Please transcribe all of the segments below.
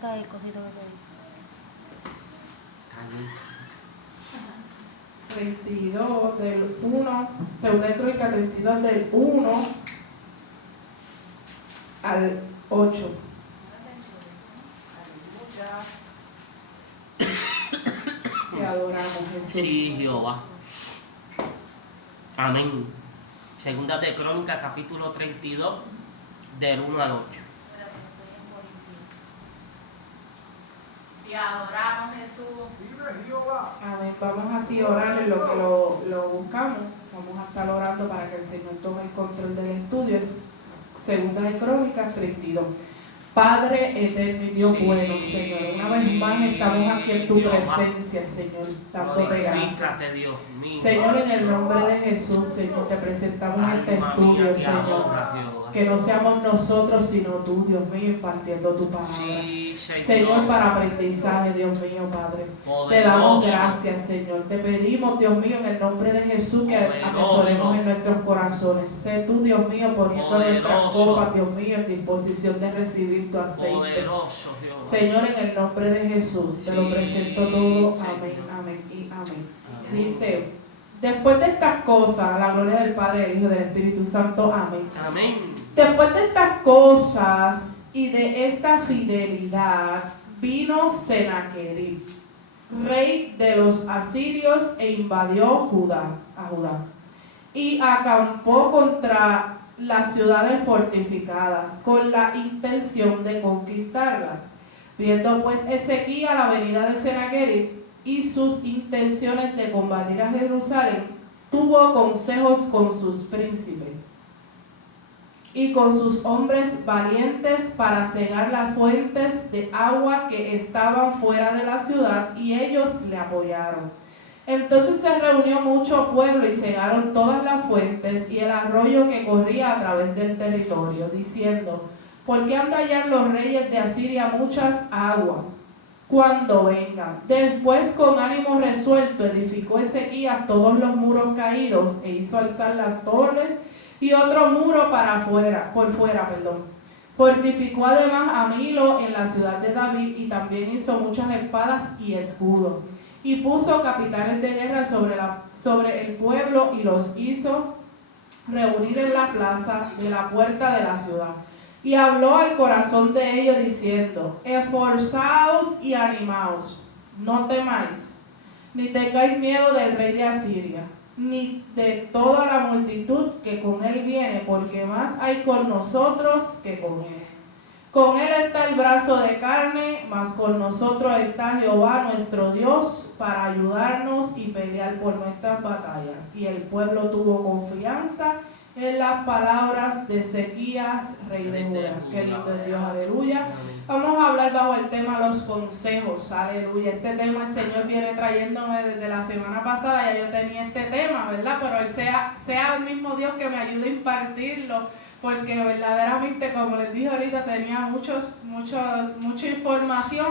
está el cosito que te di? 32 del 1, Segunda de Crónicas 32 del 1 al 8. Te adoramos, Jesús. Sí, Jehová. Amén. Segunda de Crónicas, capítulo 32, del 1 al 8. Te adoramos, Jesús. Amén. Vamos así a orar en lo que lo buscamos. Vamos a estar orando para que el Señor tome el control del estudio. Es Segunda de Crónicas 32. Padre eterno y Dios bueno, Señor. Una vez más estamos aquí en tu presencia, Señor, dándote gracias. Dios mío. Señor, en el nombre de Jesús, Señor, te presentamos este estudio, Señor. Que no seamos nosotros, sino tú, Dios mío, impartiendo tu palabra. Sí, Señor, para aprendizaje, Dios mío, Padre. Te damos gracias, Señor. Te pedimos, Dios mío, en el nombre de Jesús, que atesoremos en nuestros corazones. Sé tú, Dios mío, poniendo nuestras copas, Dios mío, en disposición de recibir tu aceite. Señor, en el nombre de Jesús, te lo presento todo. Amén, amén y amén. Dice, después de estas cosas, a la gloria del Padre, del Hijo y del Espíritu Santo. Amén. Amén. Después de estas cosas y de esta fidelidad, vino Senaquerib, rey de los asirios, e invadió a Judá, y acampó contra las ciudades fortificadas, con la intención de conquistarlas. Viendo pues Ezequías la venida de Senaquerib y sus intenciones de combatir a Jerusalén, tuvo consejos con sus príncipes y con sus hombres valientes para cegar las fuentes de agua que estaban fuera de la ciudad, y ellos le apoyaron. Entonces se reunió mucho pueblo y cegaron todas las fuentes y el arroyo que corría a través del territorio, diciendo: ¿por qué han de hallar los reyes de Asiria muchas aguas cuando vengan? Después, con ánimo resuelto, edificó Ezequías todos los muros caídos e hizo alzar las torres y otro muro por fuera. Fortificó además a Milo en la ciudad de David, y también hizo muchas espadas y escudos. Y puso capitanes de guerra sobre el pueblo, y los hizo reunir en la plaza de la puerta de la ciudad. Y habló al corazón de ellos diciendo: esforzaos y animaos, no temáis, ni tengáis miedo del rey de Asiria, ni de toda la multitud que con él viene, porque más hay con nosotros que con él. Con él está el brazo de carne, mas con nosotros está Jehová nuestro Dios para ayudarnos y pelear por nuestras batallas. Y el pueblo tuvo confianza en las palabras de Ezequías, rey de Judá. Qué lindo es Dios, aleluya. Vamos a hablar bajo el tema los consejos, aleluya. Este tema el Señor viene trayéndome desde la semana pasada. Ya yo tenía este tema, ¿verdad? Pero Él sea el mismo Dios que me ayude a impartirlo, porque verdaderamente, como les dije ahorita, tenía mucha información,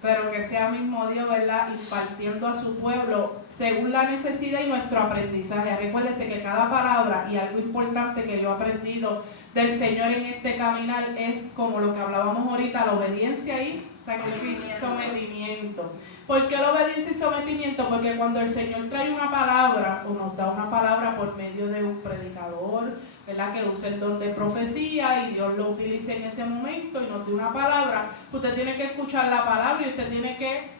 pero que sea mismo Dios, ¿verdad?, impartiendo a su pueblo según la necesidad y nuestro aprendizaje. Recuérdese que cada palabra, y algo importante que yo he aprendido del Señor en este caminar, es como lo que hablábamos ahorita, la obediencia y sometimiento. ¿Por qué la obediencia y sometimiento? Porque cuando el Señor trae una palabra, o nos da una palabra por medio de un predicador, ¿verdad?, que use el don de profecía y Dios lo utilice en ese momento y nos dé una palabra, usted tiene que escuchar la palabra y usted tiene que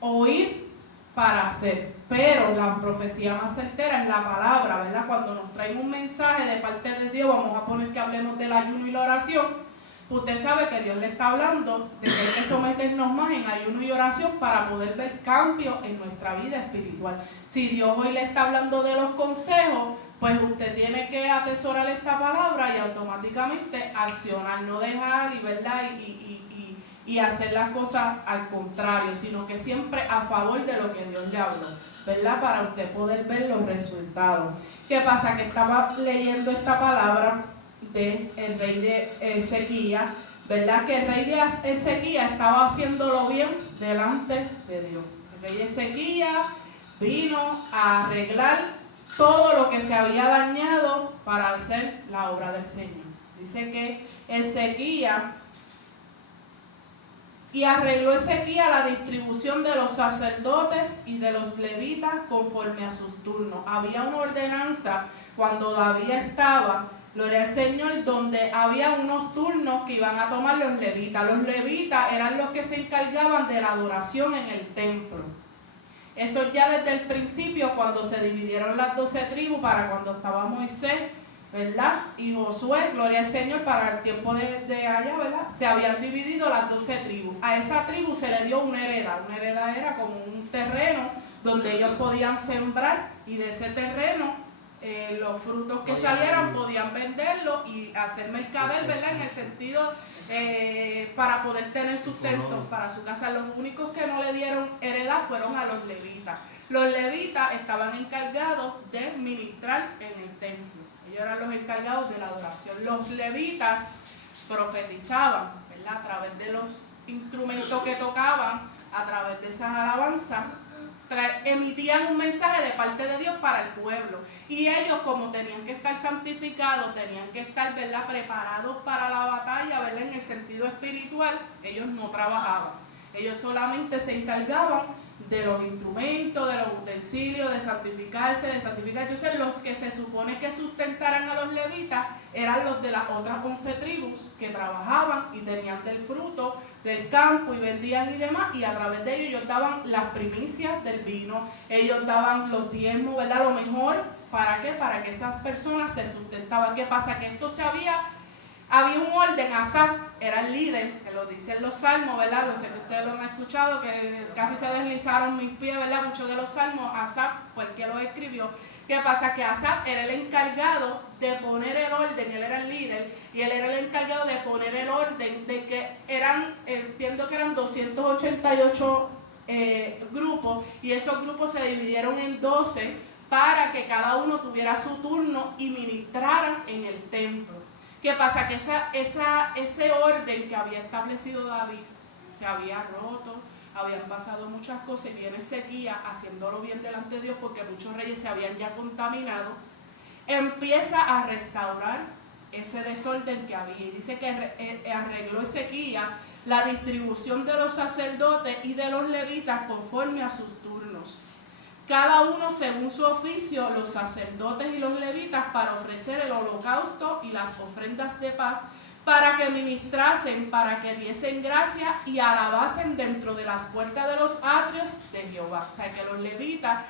oír para hacer. Pero la profecía más certera es la palabra, ¿verdad? Cuando nos traen un mensaje de parte de Dios, vamos a poner que hablemos del ayuno y la oración. Usted sabe que Dios le está hablando de que hay que someternos más en ayuno y oración para poder ver cambios en nuestra vida espiritual. Si Dios hoy le está hablando de los consejos, pues usted tiene que atesorar esta palabra y automáticamente accionar, no dejar y hacer las cosas al contrario, sino que siempre a favor de lo que Dios le habló, ¿verdad? Para usted poder ver los resultados. ¿Qué pasa? Que estaba leyendo esta palabra del rey de Ezequías, ¿verdad? Que el rey de Ezequías estaba haciéndolo bien delante de Dios. El rey de Ezequías vino a arreglar todo lo que se había dañado para hacer la obra del Señor. Dice que Ezequías Y arregló Ezequías la distribución de los sacerdotes y de los levitas conforme a sus turnos. Había una ordenanza cuando David estaba, gloria al Señor, donde había unos turnos que iban a tomar los levitas. Los levitas eran los que se encargaban de la adoración en el templo. Eso ya desde el principio, cuando se dividieron las 12 tribus, para cuando estaba Moisés, ¿verdad? Y Josué, gloria al Señor, para el tiempo de allá, ¿verdad? Se habían dividido las 12 tribus. A esa tribu se le dio una heredad. Una heredad era como un terreno donde ellos podían sembrar, y de ese terreno los frutos que salieran podían venderlos y hacer mercader, ¿verdad? En el sentido para poder tener sustento para su casa. Los únicos que no le dieron heredad fueron a los levitas. Los levitas estaban encargados de ministrar en el templo. Ellos eran los encargados de la adoración. Los levitas profetizaban, ¿verdad? A través de los instrumentos que tocaban, a través de esas alabanzas, emitían un mensaje de parte de Dios para el pueblo. Y ellos, como tenían que estar santificados, tenían que estar, ¿verdad?, preparados para la batalla, ¿verdad?, en el sentido espiritual, ellos no trabajaban. Ellos solamente se encargaban de los instrumentos, de los utensilios, de santificarse, de santificar. Entonces los que se supone que sustentaran a los levitas eran los de las otras 11 tribus que trabajaban y tenían del fruto del campo y vendían y demás, y a través de ellos daban las primicias del vino, ellos daban los diezmos, ¿verdad?, lo mejor. ¿Para qué? Para que esas personas se sustentaban. ¿Qué pasa? Que esto había un orden. Asaf era el líder, que lo dicen los salmos, ¿verdad? Lo sé que ustedes lo han escuchado, que casi se deslizaron mis pies, ¿verdad? Muchos de los salmos, Asaf fue el que los escribió. ¿Qué pasa? Que Asaf era el encargado de poner el orden, él era el líder, y él era el encargado de poner el orden de que entiendo que eran 288 grupos, y esos grupos se dividieron en 12 para que cada uno tuviera su turno y ministraran en el templo. ¿Qué pasa? Que ese orden que había establecido David se había roto, habían pasado muchas cosas, y viene Ezequías haciéndolo bien delante de Dios porque muchos reyes se habían ya contaminado. Empieza a restaurar ese desorden que había, y dice que arregló Ezequías la distribución de los sacerdotes y de los levitas conforme a sus turnos, cada uno según su oficio, los sacerdotes y los levitas, para ofrecer el holocausto y las ofrendas de paz, para que ministrasen, para que diesen gracia y alabasen dentro de las puertas de los atrios de Jehová. O sea que los levitas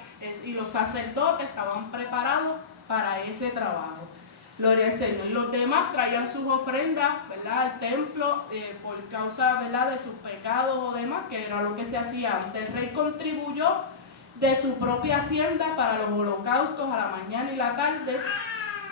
y los sacerdotes estaban preparados para ese trabajo. Gloria al Señor. Los demás traían sus ofrendas, ¿verdad?, al templo por causa, ¿verdad?, de sus pecados o demás, que era lo que se hacía antes. El rey contribuyó de su propia hacienda para los holocaustos a la mañana y la tarde,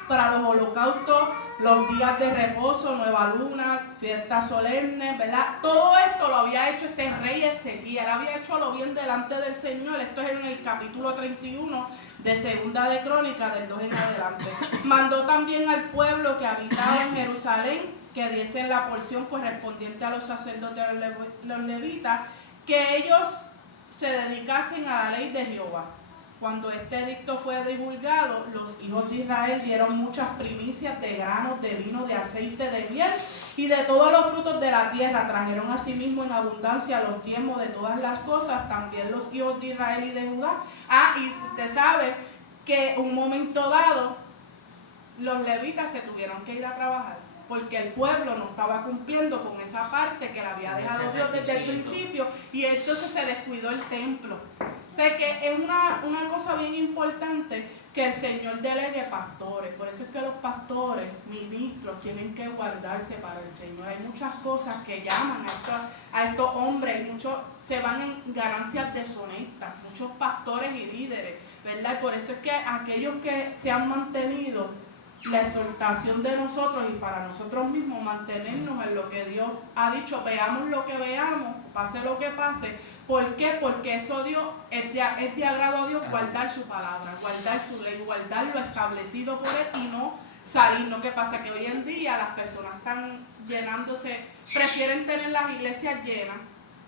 para los holocaustos, los días de reposo, nueva luna, fiestas solemnes, ¿verdad? Todo esto lo había hecho ese rey Ezequías. Él había hecho lo bien delante del Señor. Esto es en el capítulo 31 de Segunda de Crónicas, del 2 en adelante. Mandó también al pueblo que habitaba en Jerusalén que diesen la porción correspondiente a los sacerdotes y los levitas, que ellos se dedicasen a la ley de Jehová. Cuando este edicto fue divulgado, los hijos de Israel dieron muchas primicias de granos, de vino, de aceite, de miel y de todos los frutos de la tierra. Trajeron asimismo en abundancia los diezmos de todas las cosas, también los hijos de Israel y de Judá. Y usted sabe que un momento dado los levitas se tuvieron que ir a trabajar, porque el pueblo no estaba cumpliendo con esa parte que le había dejado Dios desde el principio, y entonces se descuidó el templo. O sea que es una cosa bien importante que el Señor delegue pastores. Por eso es que los pastores, ministros, tienen que guardarse para el Señor. Hay muchas cosas que llaman a estos hombres, muchos se van en ganancias deshonestas, muchos pastores y líderes, ¿verdad? Y por eso es que aquellos que se han mantenido, la exhortación de nosotros y para nosotros mismos, mantenernos en lo que Dios ha dicho, veamos lo que veamos, pase lo que pase. ¿Por qué? Porque eso es de agrado a Dios, guardar su palabra, guardar su ley, guardar lo establecido por Él y no salirnos. ¿Qué pasa? Que hoy en día las personas están llenándose, prefieren tener las iglesias llenas,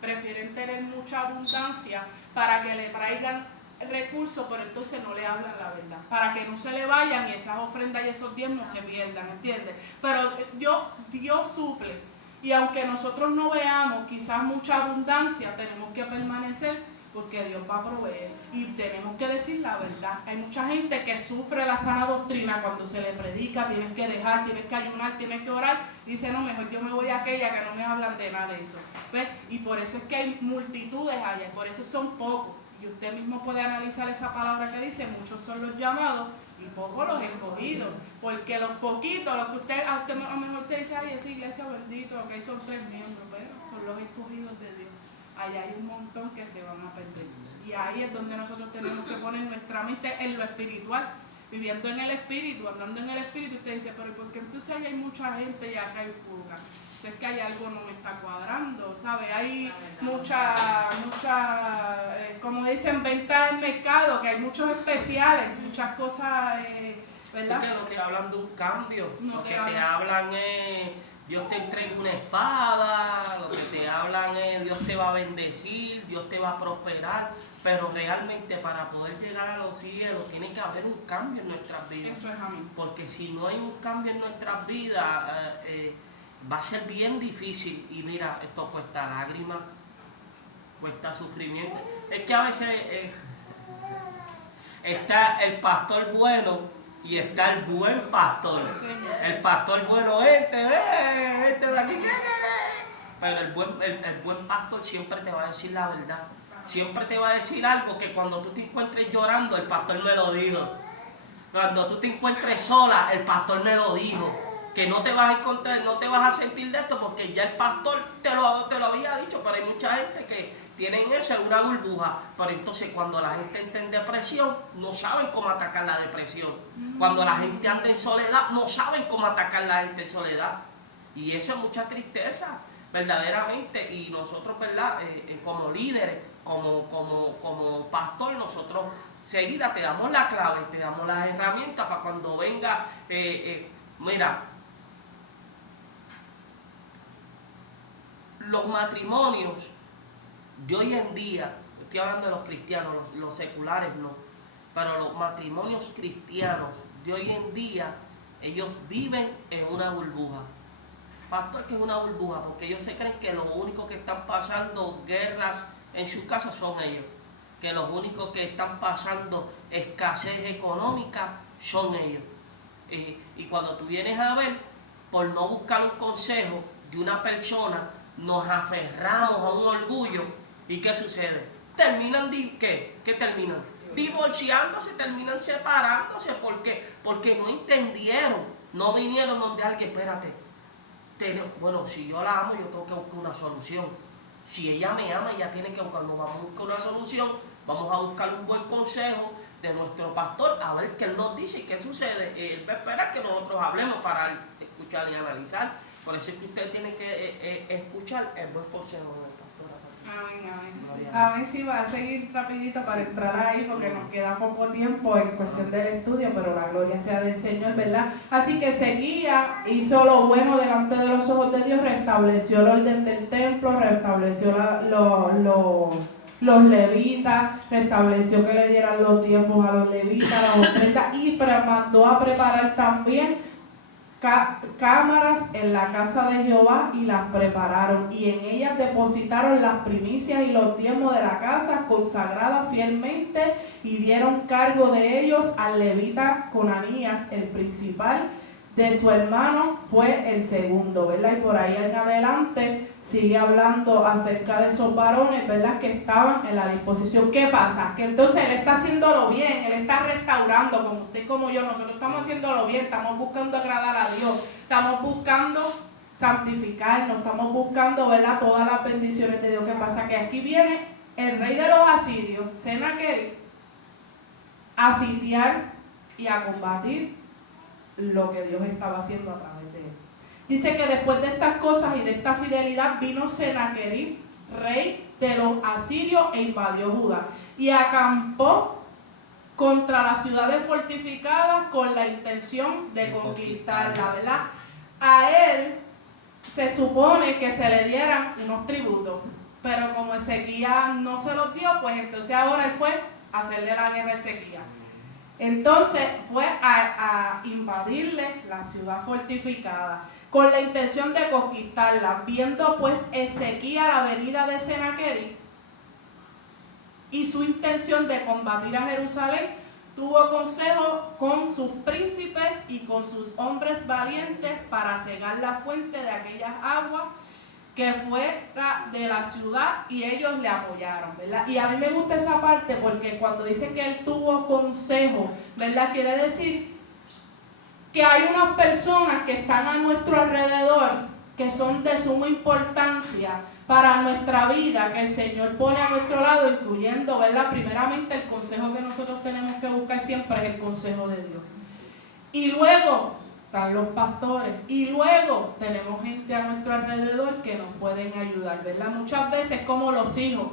prefieren tener mucha abundancia para que le traigan recursos, pero entonces no le hablan la verdad, para que no se le vayan y esas ofrendas y esos diezmos se pierdan, ¿entiendes? Pero Dios suple Y aunque nosotros no veamos quizás mucha abundancia, tenemos que permanecer porque Dios va a proveer. Y tenemos que decir la verdad. Hay mucha gente que sufre la sana doctrina cuando se le predica, tienes que dejar, tienes que ayunar, tienes que orar. Y dice, no, mejor yo me voy a aquella que no me hablan de nada de eso. ¿Ves? Y por eso es que hay multitudes allá, por eso son pocos. Y usted mismo puede analizar esa palabra que dice, muchos son los llamados y pocos los escogidos. Porque los poquitos, los que usted, a lo mejor usted dice, ay, esa iglesia bendito, lo que hay son 3 miembros, pero son los escogidos de Dios. Allá hay un montón que se van a perder. Y ahí es donde nosotros tenemos que poner nuestra mente en lo espiritual, viviendo en el espíritu, andando en el espíritu. Usted dice, pero ¿por qué entonces ahí hay mucha gente y acá hay poca? Eso es que hay algo no me está cuadrando, ¿sabe? Hay mucha, como dicen, venta del mercado, que hay muchos especiales, muchas cosas, ¿verdad? Porque no te hablan de un cambio, No lo te que te hablan. hablan es Dios te entrega una espada, lo que te hablan es Dios te va a bendecir, Dios te va a prosperar, pero realmente para poder llegar a los cielos tiene que haber un cambio en nuestras vidas. Eso es amén. Porque si no hay un cambio en nuestras vidas, va a ser bien difícil. Y mira, esto cuesta lágrimas, cuesta sufrimiento. Es que a veces está el pastor bueno y está el buen pastor. El pastor bueno, este de aquí. Pero el buen pastor siempre te va a decir la verdad. Siempre te va a decir algo que cuando tú te encuentres llorando, el pastor me lo dijo. Cuando tú te encuentres sola, el pastor me lo dijo. Que no te vas a encontrar, no te vas a sentir de esto porque ya el pastor te lo había dicho, pero hay mucha gente que tienen eso en una burbuja. Pero entonces cuando la gente entra en depresión, no saben cómo atacar la depresión. Cuando la gente anda en soledad, no saben cómo atacar la gente en soledad. Y eso es mucha tristeza, verdaderamente. Y nosotros, ¿verdad? Como líderes, como pastor, nosotros seguida te damos la clave, te damos las herramientas para cuando venga, mira, los matrimonios de hoy en día, estoy hablando de los cristianos, los seculares no, pero los matrimonios cristianos de hoy en día, ellos viven en una burbuja. Pastor, que es una burbuja, porque ellos se creen que los únicos que están pasando guerras en sus casas son ellos, que los únicos que están pasando escasez económica son ellos. Y cuando tú vienes a ver, por no buscar un consejo de una persona, nos aferramos a un orgullo. ¿Y qué sucede? Terminan, ¿qué? ¿Qué terminan? Divorciándose, terminan separándose. ¿Por qué? Porque no entendieron, no vinieron donde alguien, espérate. Bueno, si yo la amo, yo tengo que buscar una solución. Si ella me ama, ella tiene que buscar, no vamos a buscar una solución, vamos a buscar un buen consejo de nuestro pastor, a ver qué él nos dice y qué sucede. Él va a esperar que nosotros hablemos para escuchar y analizar. Por eso es que usted tiene que escuchar el buen consejo del pastor. Amén, amén. Amén, sí, va a seguir rapidito para entrar ahí porque nos queda poco tiempo en cuestión del estudio, pero la gloria sea del Señor, ¿verdad? Así que seguía, hizo lo bueno delante de los ojos de Dios, restableció el orden del templo, restableció los levitas, restableció que le dieran los tiempos a los levitas, las ofrendas, y mandó a preparar también cámaras en la casa de Jehová y las prepararon, y en ellas depositaron las primicias y los diezmos de la casa consagrada fielmente, y dieron cargo de ellos al levita Conanías, el principal, de su hermano fue el segundo, ¿verdad? Y por ahí en adelante sigue hablando acerca de esos varones, ¿verdad? Que estaban en la disposición. ¿Qué pasa? Que entonces él está haciéndolo bien, él está restaurando, como usted y como yo, nosotros estamos haciéndolo bien, estamos buscando agradar a Dios, estamos buscando santificarnos, estamos buscando, ¿verdad? Todas las bendiciones de Dios. ¿Qué pasa? Que aquí viene el rey de los asirios, Senaquerib, a sitiar y a combatir lo que Dios estaba haciendo a través de él. Dice que después de estas cosas y de esta fidelidad vino Senaquerib, rey de los asirios, e invadió Judá y acampó contra las ciudades fortificadas con la intención de conquistarla, ¿verdad? A él se supone que se le dieran unos tributos, pero como Ezequías no se los dio, pues entonces ahora él fue a hacerle la guerra a Ezequías. Entonces fue a invadirle la ciudad fortificada. con la intención de conquistarla. Viendo pues Ezequías la venida de Sennacherib y su intención de combatir a Jerusalén, tuvo consejo con sus príncipes y con sus hombres valientes para cegar la fuente de aquellas aguas que fuera de la ciudad, y ellos le apoyaron, ¿verdad? Y a mí me gusta esa parte porque cuando dice que él tuvo consejo, ¿verdad? Quiere decir que hay unas personas que están a nuestro alrededor que son de suma importancia para nuestra vida, que el Señor pone a nuestro lado, incluyendo, ¿verdad? Primeramente, el consejo que nosotros tenemos que buscar siempre es el consejo de Dios. Y luego están los pastores, y luego tenemos gente a nuestro alrededor que nos pueden ayudar, ¿verdad? Muchas veces como los hijos,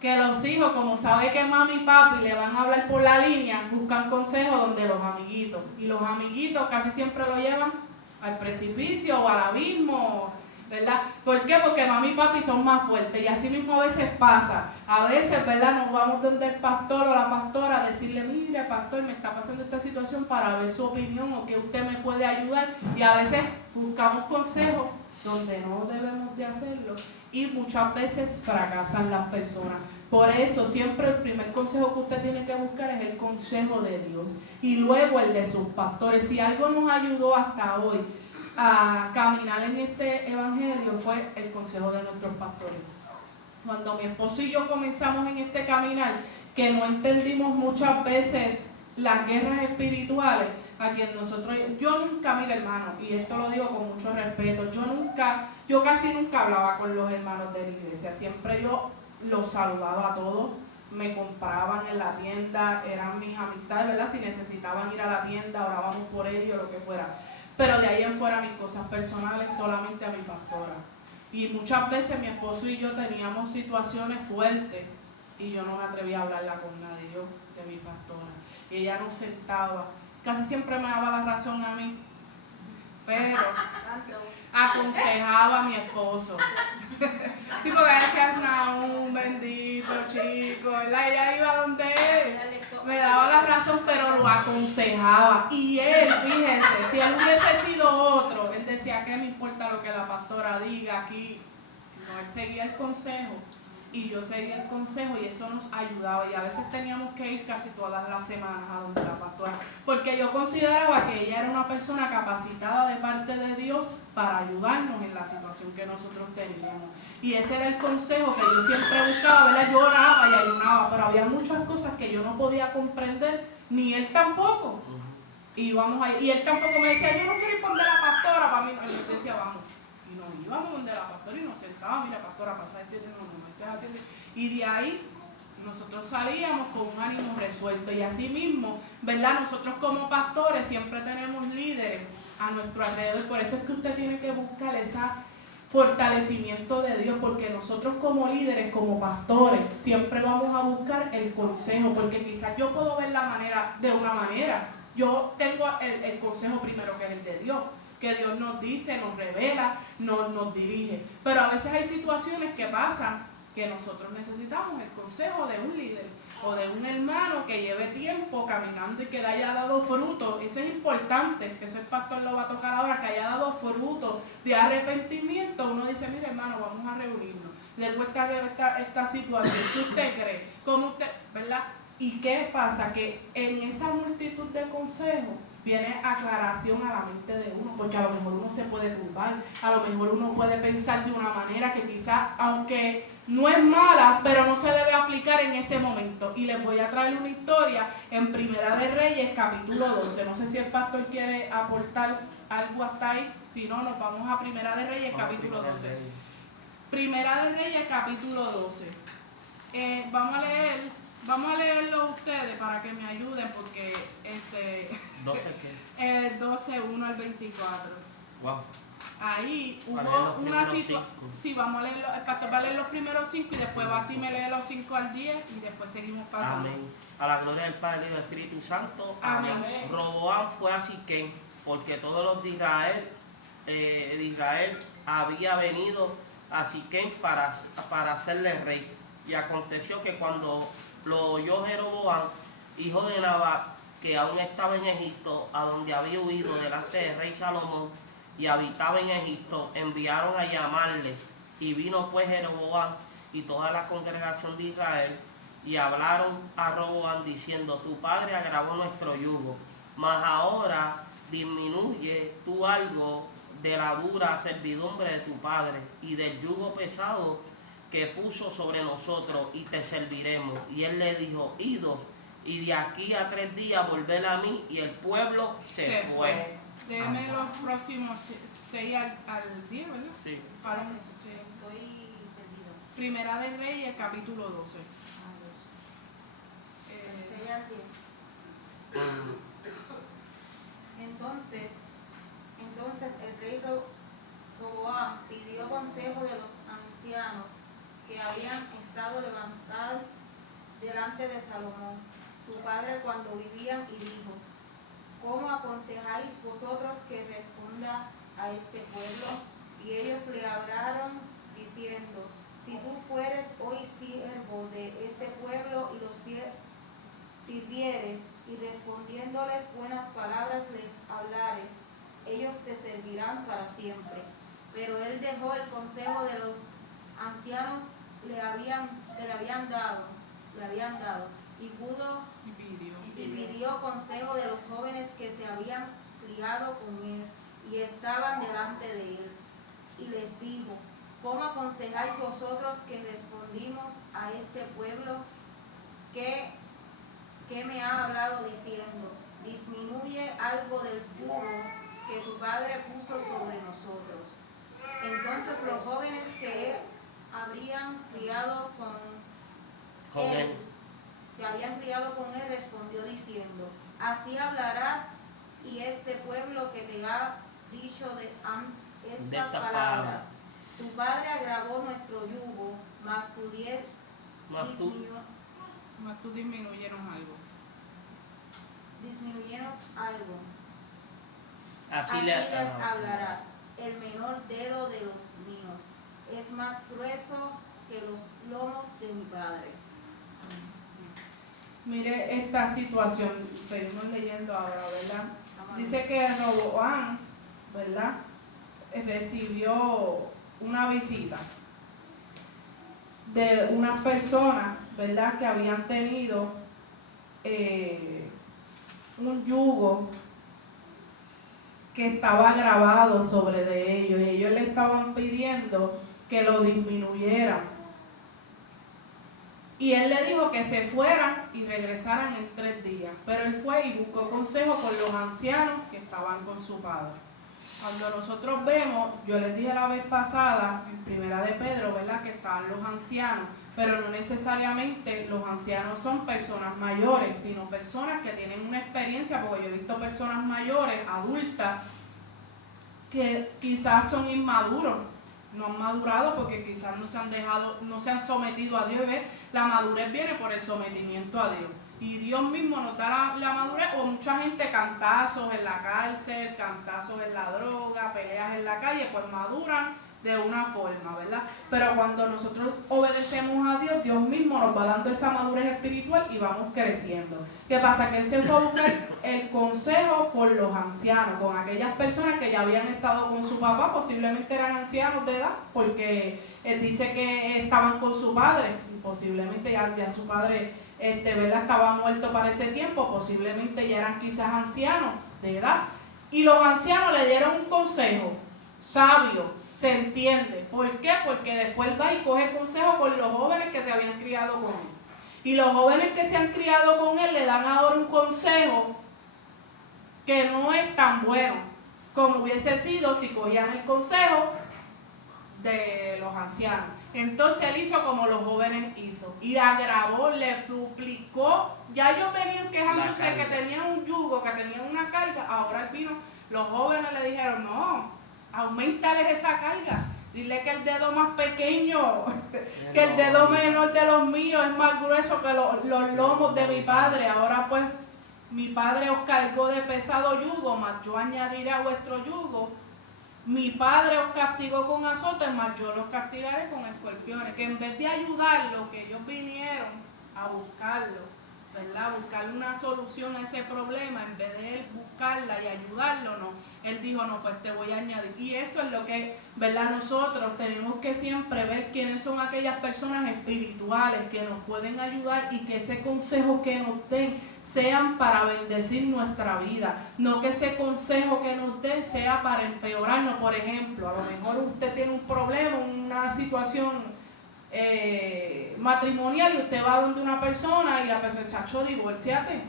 que los hijos, como saben que mami y papi le van a hablar por la línea, buscan consejos donde los amiguitos, y los amiguitos casi siempre lo llevan al precipicio o al abismo, ¿verdad? ¿Por qué? Porque mami y papi son más fuertes, y así mismo a veces pasa. A veces, ¿verdad? Nos vamos donde el pastor o la pastora a decirle, mire pastor, me está pasando esta situación, para ver su opinión o que usted me puede ayudar, y a veces buscamos consejos donde no debemos de hacerlo, y muchas veces fracasan las personas. Por eso siempre el primer consejo que usted tiene que buscar es el consejo de Dios, y luego el de sus pastores. Si algo nos ayudó hasta hoy a caminar en este evangelio fue el consejo de nuestros pastores. Cuando mi esposo y yo comenzamos en este caminar, que no entendimos muchas veces las guerras espirituales, a quien nosotros, yo nunca, mira hermano, y esto lo digo con mucho respeto, yo casi nunca hablaba con los hermanos de la iglesia, siempre yo los saludaba a todos, me compraban en la tienda, eran mis amistades, ¿verdad? Si necesitaban ir a la tienda, orábamos por ellos, lo que fuera. Pero de ahí en fuera mis cosas personales solamente a mi pastora. Y muchas veces mi esposo y yo teníamos situaciones fuertes y yo no me atrevía a hablarla con nadie, yo de mi pastora. Y ella nos sentaba, casi siempre me daba la razón a mí, pero aconsejaba a mi esposo. Tipo que decía, no, un bendito chico, ¿verdad? Ella iba donde él, me daba la razón, pero lo aconsejaba. Y él, fíjense, si él hubiese sido otro, él decía, ¿qué me importa lo que la pastora diga aquí? No, él seguía el consejo y yo seguía el consejo, y eso nos ayudaba, y a veces teníamos que ir casi todas las semanas a donde la pastora, porque yo consideraba que ella era una persona capacitada de parte de Dios para ayudarnos en la situación que nosotros teníamos, y ese era el consejo que yo siempre buscaba, ¿verdad? Yo oraba y ayunaba, pero había muchas cosas que yo no podía comprender, ni él tampoco, y él tampoco me decía, yo no quiero ir donde la pastora, para mí, él decía, vamos. Y nos íbamos donde la pastora y nos sentábamos, mira pastora, pasa este tema, no estás haciendo. Y de ahí nosotros salíamos con un ánimo resuelto. Y así mismo, ¿verdad? Nosotros como pastores siempre tenemos líderes a nuestro alrededor. Por eso es que usted tiene que buscar ese fortalecimiento de Dios, porque nosotros como líderes, como pastores, siempre vamos a buscar el consejo, porque quizás yo puedo ver la manera de una manera. Yo tengo el consejo primero, que es el de Dios, que Dios nos dice, nos revela, nos dirige. Pero a veces hay situaciones que pasan que nosotros necesitamos el consejo de un líder o de un hermano que lleve tiempo caminando y que le haya dado fruto. Eso es importante, que ese pastor lo va a tocar ahora, que haya dado fruto de arrepentimiento. Uno dice, mire hermano, vamos a reunirnos. Después esta situación, ¿qué usted cree? ¿Cómo usted, verdad? ¿Y qué pasa? Que en esa multitud de consejos viene aclaración a la mente de uno, porque a lo mejor uno se puede turbar, a lo mejor uno puede pensar de una manera que quizás, aunque no es mala, pero no se debe aplicar en ese momento. Y les voy a traer una historia en Primera de Reyes, capítulo 12. No sé si el pastor quiere aportar algo hasta ahí, si no, nos vamos a Primera de Reyes, capítulo 12. Primera de Reyes, capítulo 12. Vamos a leerlo ustedes para que me ayuden, porque 12 qué? 12, 1 al 24. Wow. Ahí hubo una situación. Sí, vamos a leerlo. El pastor va a leer los primeros 5 y después Basti me lee los 5 al 10 y después seguimos pasando. Amén. A la gloria del Padre y del Espíritu Santo. Amén. Roboam fue a Siquem, porque todos los de Israel había venido a Siquem para hacerle rey. Y aconteció que cuando lo oyó Jeroboam, hijo de Nabat, que aún estaba en Egipto, a donde había huido delante del rey Salomón, y habitaba en Egipto, enviaron a llamarle. Y vino pues Jeroboam y toda la congregación de Israel, y hablaron a Roboam diciendo: tu padre agravó nuestro yugo, mas ahora disminuye tú algo de la dura servidumbre de tu padre y del yugo pesado que puso sobre nosotros, y te serviremos. Y él le dijo: idos, y de aquí a 3 días volver a mí. Y el pueblo se fue. Léeme los próximos 6 al 10, ¿verdad? Sí. Para, Estoy perdido. Primera de Reyes, capítulo 12. Seis al 10. Entonces el rey Roboam pidió consejo de los ancianos que habían estado levantados delante de Salomón, su padre, cuando vivían, y dijo: ¿cómo aconsejáis vosotros que responda a este pueblo? Y ellos le hablaron diciendo: si tú fueres hoy siervo de este pueblo y los sirvieres, y respondiéndoles buenas palabras les hablares, ellos te servirán para siempre. Pero él dejó el consejo de los ancianos que le habían dado, y pidió consejo de los jóvenes que se habían criado con él y estaban delante de él, y les dijo: ¿cómo aconsejáis vosotros que respondimos a este pueblo que me ha hablado diciendo: disminuye algo del yugo que tu padre puso sobre nosotros? Entonces los jóvenes que habrían criado con él, respondió diciendo: así hablarás, y este pueblo que te ha dicho estas palabras: tu padre agravó nuestro yugo, mas tú disminuyenos algo. Así les hablarás: el menor dedo de los míos es más grueso que los lomos de mi padre. Mire esta situación, seguimos leyendo ahora, ¿verdad? Dice que Roboam, ¿verdad?, recibió una visita de unas personas, ¿verdad?, que habían tenido un yugo que estaba grabado sobre de ellos, y ellos le estaban pidiendo que lo disminuyeran. Y él le dijo que se fueran y regresaran en 3 días. Pero él fue y buscó consejo con los ancianos que estaban con su padre. Cuando nosotros vemos, yo les dije la vez pasada, en Primera de Pedro, ¿verdad?, que estaban los ancianos, pero no necesariamente los ancianos son personas mayores, sino personas que tienen una experiencia, porque yo he visto personas mayores, adultas, que quizás son inmaduros, no han madurado porque quizás no se han sometido a Dios. ¿Ves? La madurez viene por el sometimiento a Dios, y Dios mismo nos da la madurez. O mucha gente, cantazos en la cárcel, cantazos en la droga, peleas en la calle, pues maduran de una forma, ¿verdad? Pero cuando nosotros obedecemos a Dios, Dios mismo nos va dando esa madurez espiritual y vamos creciendo. ¿Qué pasa? Que él se fue a buscar el consejo con los ancianos, con aquellas personas que ya habían estado con su papá, posiblemente eran ancianos de edad, porque él dice que estaban con su padre, y posiblemente ya su padre, ¿verdad?, estaba muerto para ese tiempo, posiblemente ya eran quizás ancianos de edad, y los ancianos le dieron un consejo sabio. Se entiende. ¿Por qué? Porque después va y coge consejo con los jóvenes que se habían criado con él. Y los jóvenes que se han criado con él le dan ahora un consejo que no es tan bueno como hubiese sido si cogían el consejo de los ancianos. Entonces él hizo como los jóvenes hizo, y agravó, le duplicó. Ya ellos venían quejándose que tenían un yugo, que tenían una carga. Ahora él vino, los jóvenes le dijeron: no, aumentales esa carga, dile que el dedo más pequeño, que el dedo menor de los míos es más grueso que los lomos de mi padre. Ahora pues mi padre os cargó de pesado yugo, mas yo añadiré a vuestro yugo. Mi padre os castigó con azotes, mas yo los castigaré con escorpiones. Que en vez de ayudarlo, que ellos vinieron a buscarlo ¿verdad? Buscarle una solución a ese problema, en vez de él buscarla y ayudarlo, no. Él dijo, no, pues te voy a añadir. Y eso es lo que, ¿verdad? Nosotros tenemos que siempre ver quiénes son aquellas personas espirituales que nos pueden ayudar y que ese consejo que nos den sean para bendecir nuestra vida. No que ese consejo que nos den sea para empeorarnos. Por ejemplo, a lo mejor usted tiene un problema, una situación matrimonial y usted va donde una persona y la persona, chacho, divórciate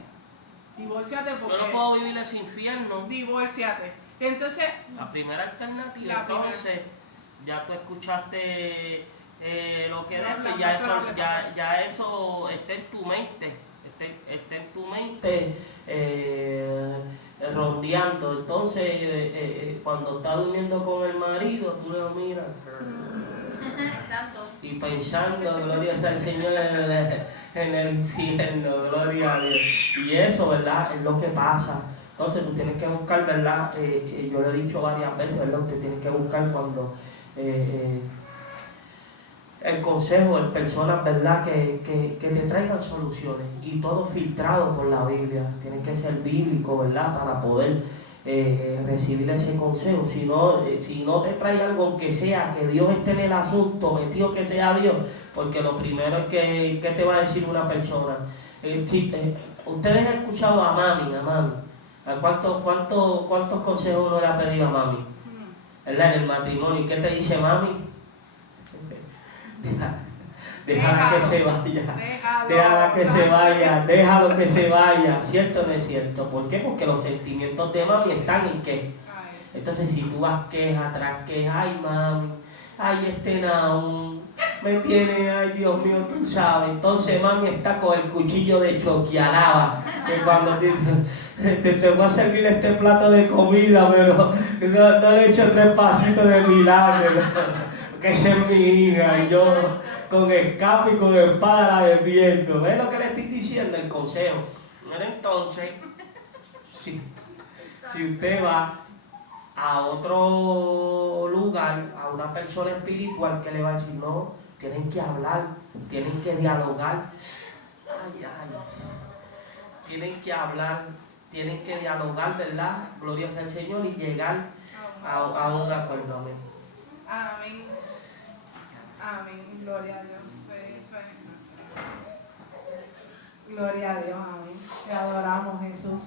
porque Yo no puedo vivir ese infierno. divórciate. Entonces, La primera alternativa, La entonces, ya tú escuchaste lo que No, es, la ya pastora eso, le ya eso está en tu mente, está en tu mente rondeando. Entonces, cuando está durmiendo con el marido, tú le miras Santo. y pensando, gloria sea al Señor en el infierno, gloria a Dios. Y eso, ¿verdad? Es lo que pasa. Entonces tú tienes que buscar, ¿verdad? Yo lo he dicho varias veces, ¿verdad? Usted tiene que buscar cuando el consejo de personas, ¿verdad? Que te traigan soluciones, y todo filtrado por la Biblia. Tiene que ser bíblico, ¿verdad? Para poder recibir ese consejo. Si no te trae algo que sea, que Dios esté en el asunto, metido que sea Dios, porque lo primero es que te va a decir una persona. Ustedes han escuchado a mami. ¿Cuántos consejos uno le ha pedido a mami? ¿Verdad? En el matrimonio. ¿Y qué te dice mami? Déjala que se vaya. Déjala que se vaya. Déjalo que se vaya. ¿Cierto o no es cierto? ¿Por qué? Porque los sentimientos de mami están en qué. Entonces, si tú vas queja tras queja, ay mami, ay Naum, me tiene, ay Dios mío, tú sabes. Entonces mami está con el cuchillo de choquialaba, que cuando te voy a servir este plato de comida, pero no le echo 3 pasitos de milagro, que esa es mi hija, y yo con escape y con espada la defiendo. ¿Ves lo que le estoy diciendo? El consejo. Entonces, si usted va a otro lugar, a una persona espiritual que le va a decir, no, tienen que hablar, tienen que dialogar, tienen que hablar, tienen que dialogar, ¿verdad? Gloria sea al Señor, y llegar a un acuerdo. Amén. Amén. Amén. Gloria a Dios. Eso es. Gloria a Dios, amén. Te adoramos, Jesús.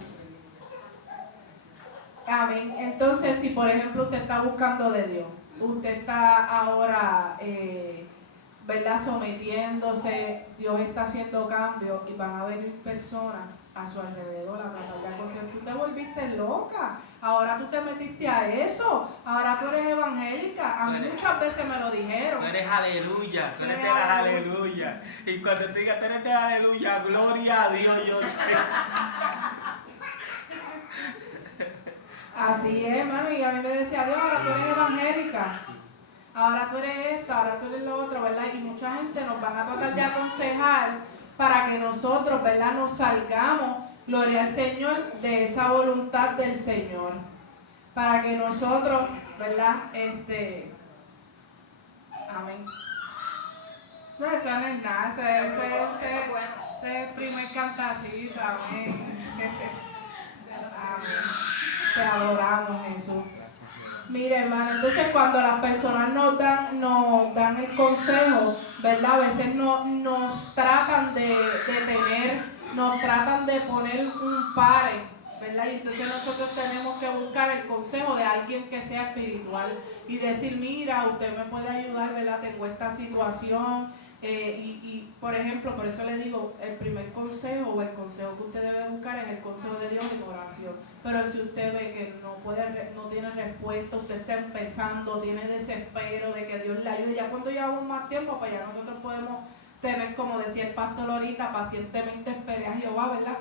Amén. Entonces, si por ejemplo usted está buscando de Dios, usted está ahora, ¿verdad? Sometiéndose, Dios está haciendo cambios y van a venir personas a su alrededor a tratar de aconsejar. Tú te volviste loca, ahora tú te metiste a eso, ahora tú eres evangélica. A mí muchas veces me lo dijeron. Tú eres aleluya, tú eres de las aleluya. Y cuando te diga tú eres de aleluya, gloria a Dios, yo sé. Así es, hermano, y a mí me decía Dios, ahora tú eres evangélica, ahora tú eres esto, ahora tú eres lo otro, ¿verdad? Y mucha gente nos van a tratar de aconsejar para que nosotros, ¿verdad?, nos salgamos, gloria al Señor, de esa voluntad del Señor. Para que nosotros, ¿verdad?, amén. No, eso no es nada, ese es el primer cantacito, amén. Amén. Te adoramos, Jesús. Mire, hermano, entonces cuando las personas nos dan el consejo, ¿verdad? A veces nos tratan de tener, nos tratan de poner un pare, ¿verdad? Y entonces nosotros tenemos que buscar el consejo de alguien que sea espiritual y decir, mira, usted me puede ayudar, ¿verdad? Tengo esta situación. Y por ejemplo, por eso le digo, el primer consejo o el consejo que usted debe buscar es el consejo de Dios en oración. Pero si usted ve que no tiene respuesta, usted está empezando, tiene desespero de que Dios le ayude, ya cuando llevamos más tiempo, pues ya nosotros podemos tener, como decía el pastor ahorita, pacientemente esperar a Jehová, ¿verdad?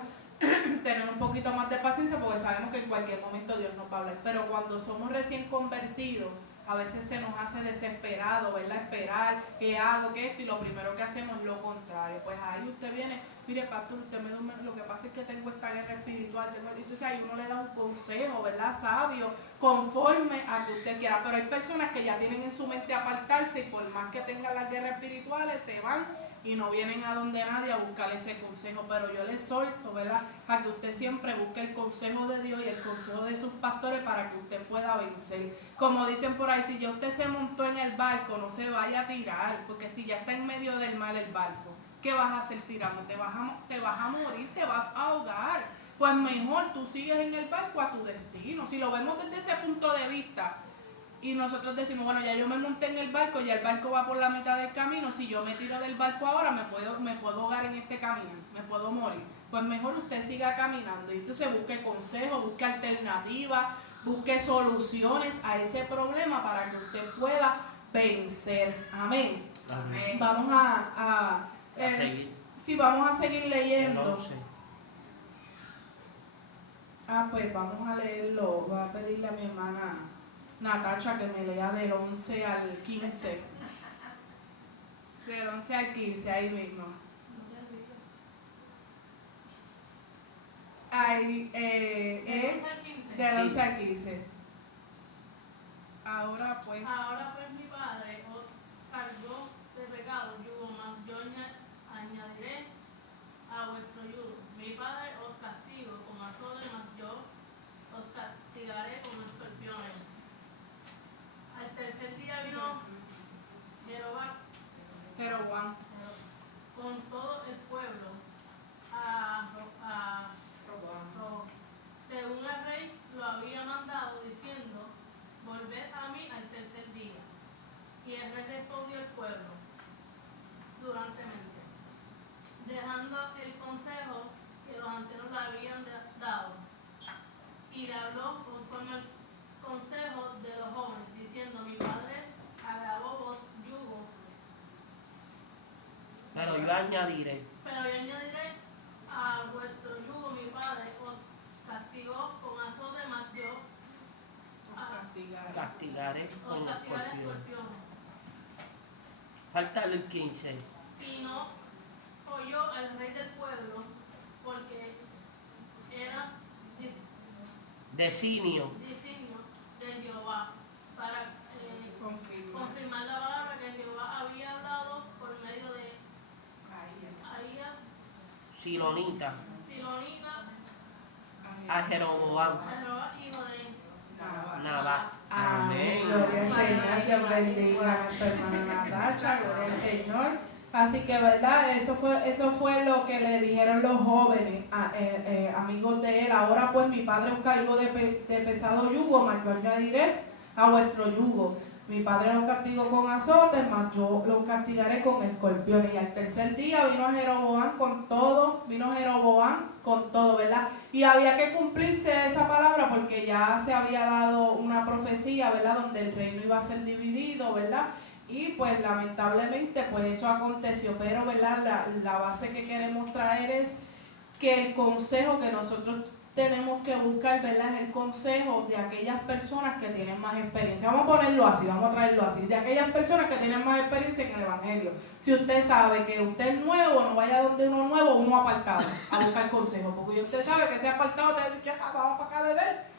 Tener un poquito más de paciencia porque sabemos que en cualquier momento Dios nos va a hablar. Pero cuando somos recién convertidos, a veces se nos hace desesperado, ¿verdad? Esperar, ¿qué hago? ¿Qué esto? Y lo primero que hacemos es lo contrario. Pues ahí usted viene, mire pastor, usted me da lo que pasa es que tengo esta guerra espiritual. Entonces ahí uno le da un consejo, ¿verdad? Sabio, conforme a que usted quiera. Pero hay personas que ya tienen en su mente apartarse y por más que tengan las guerras espirituales, se van y no vienen a donde nadie a buscar ese consejo. Pero yo les exhorto, ¿verdad?, a que usted siempre busque el consejo de Dios y el consejo de sus pastores para que usted pueda vencer. Como dicen por ahí, si ya usted se montó en el barco, no se vaya a tirar, porque si ya está en medio del mar el barco, ¿qué vas a hacer tirando? Te vas a morir, te vas a ahogar. Pues mejor tú sigues en el barco a tu destino. Si lo vemos desde ese punto de vista y nosotros decimos, bueno, ya yo me monté en el barco, ya el barco va por la mitad del camino, si yo me tiro del barco ahora me puedo ahogar en este camino, me puedo morir. Pues mejor usted siga caminando y entonces busque consejos, busque alternativas, busque soluciones a ese problema para que usted pueda vencer. Amén. Amén. Vamos a seguir. sí, vamos a seguir El leyendo. 11. Pues vamos a leerlo. Voy a pedirle a mi hermana Natacha que me lea del 11 al 15. Del 11 al 15, ahí mismo. Ahí es del 11 al 15. Ahora pues. Ahora pues mi padre os cargó de pecado, yugo, mas yo añadiré a vuestro yugo. Mi padre os castigo con azotes, mas yo os castigaré con escorpiones. Al tercer día vino Jeroboam. con todo el pueblo según el rey lo había mandado, diciendo: volved a mí al tercer día. Y el rey respondió al pueblo durantemente, dejando el consejo que los ancianos le habían dado. Y le habló conforme al consejo de los jóvenes, diciendo: mi padre agravó vos yugo, Pero yo añadiré. a vuestro yugo. Mi padre os castigó con azote, mas yo Castigaré con os castigaré escorpión. escorpiones. Falta el 15. Y no oyó al rey del pueblo, porque era Designio. designio de Jehová, para confirmar la palabra que Jehová había hablado por medio de Ahías, Silonita. Silonita, A Jeroboam. a Jehová, hijo de Nabat. Amén. Amén. Gloria al Señor, Dios bendiga a nuestra hermana Natacha, gloria al Señor. Así que, ¿verdad? Eso fue lo que le dijeron los jóvenes, amigos de él. Ahora pues mi padre os cargó de pesado yugo, mas yo añadiré a vuestro yugo. Mi padre los castigó con azotes, mas yo los castigaré con escorpiones. Y al tercer día vino Jeroboam con todo, ¿verdad? Y había que cumplirse esa palabra porque ya se había dado una profecía, ¿verdad? Donde el reino iba a ser dividido, ¿verdad? Y pues lamentablemente pues eso aconteció, pero ¿verdad? La base que queremos traer es que el consejo que nosotros tenemos que buscar, ¿verdad?, es el consejo de aquellas personas que tienen más experiencia. Vamos a ponerlo así, vamos a traerlo así, de aquellas personas que tienen más experiencia en el Evangelio. Si usted sabe que usted es nuevo, no vaya donde uno nuevo, uno apartado a buscar consejo, porque usted sabe que ese apartado te va a decir, vamos para acá a beber.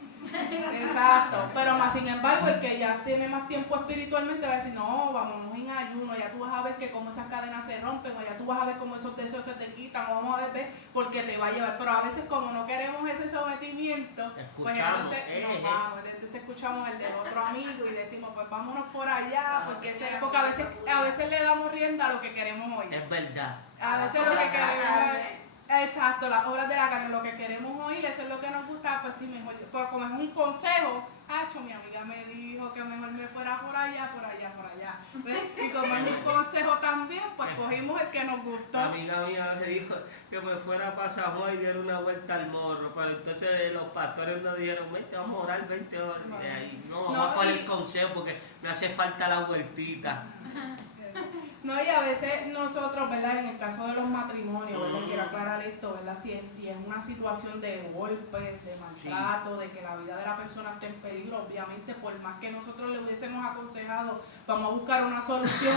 Exacto, pero más sin embargo el que ya tiene más tiempo espiritualmente va a decir, no, vámonos en ayuno, ya tú vas a ver que cómo esas cadenas se rompen, o ya tú vas a ver cómo esos deseos se te quitan, o vamos a ver porque te va a llevar, pero a veces como no queremos ese sometimiento, pues entonces nos vamos, entonces escuchamos el del otro amigo y decimos, pues vámonos por allá, porque a veces le damos rienda a lo que queremos oír. Es verdad. A veces lo que queremos exacto, las obras de la carne, lo que queremos oír, eso es lo que nos gusta, pues sí, mejor. Pero como es un consejo, mi amiga me dijo que mejor me fuera por allá. ¿Ves? Y como es un consejo también, pues cogimos el que nos gustó. La amiga mía me dijo que me fuera para San Juan y diera una vuelta al morro, pero entonces los pastores nos dijeron, vente, vamos a orar 20 horas. No, vamos a poner el consejo porque me hace falta la vueltita. No, y a veces nosotros, ¿verdad? En el caso de los matrimonios, ¿verdad? Quiero aclarar esto, ¿verdad? Si es una situación de golpes, de maltrato, de que la vida de la persona esté en peligro, obviamente, por más que nosotros le hubiésemos aconsejado, vamos a buscar una solución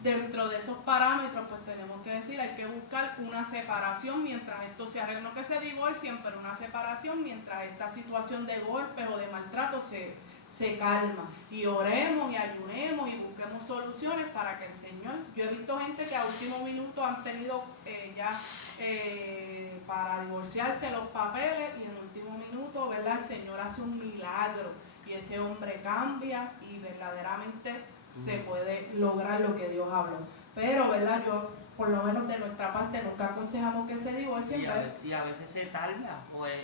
dentro de esos parámetros, pues tenemos que decir, hay que buscar una separación mientras esto se arregle, no que se divorcien, pero una separación mientras esta situación de golpes o de maltrato se se calma. Y oremos y ayunemos y busquemos soluciones para que el Señor, yo he visto gente que a último minuto han tenido para divorciarse los papeles y en último minuto, ¿verdad? El Señor hace un milagro y ese hombre cambia y verdaderamente se puede lograr lo que Dios habló. Pero, ¿verdad? Yo, por lo menos de nuestra parte, nunca aconsejamos que se divorcien. Y a veces se tarda, pues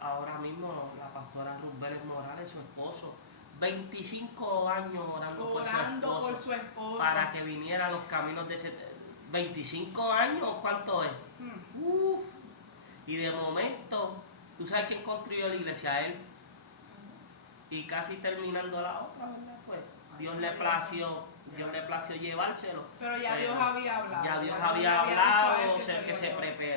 ahora mismo la pastora Ruth Vélez Morales, su esposo, 25 años orando por su esposo, para que viniera a los caminos de ese... 25 años, ¿cuánto es? Uf. Y de momento, ¿tú sabes quién construyó la iglesia? Él. Y casi terminando la otra, ¿verdad? Pues Dios le plació llevárselo. Pero ya Dios había hablado. Ya Dios había hablado,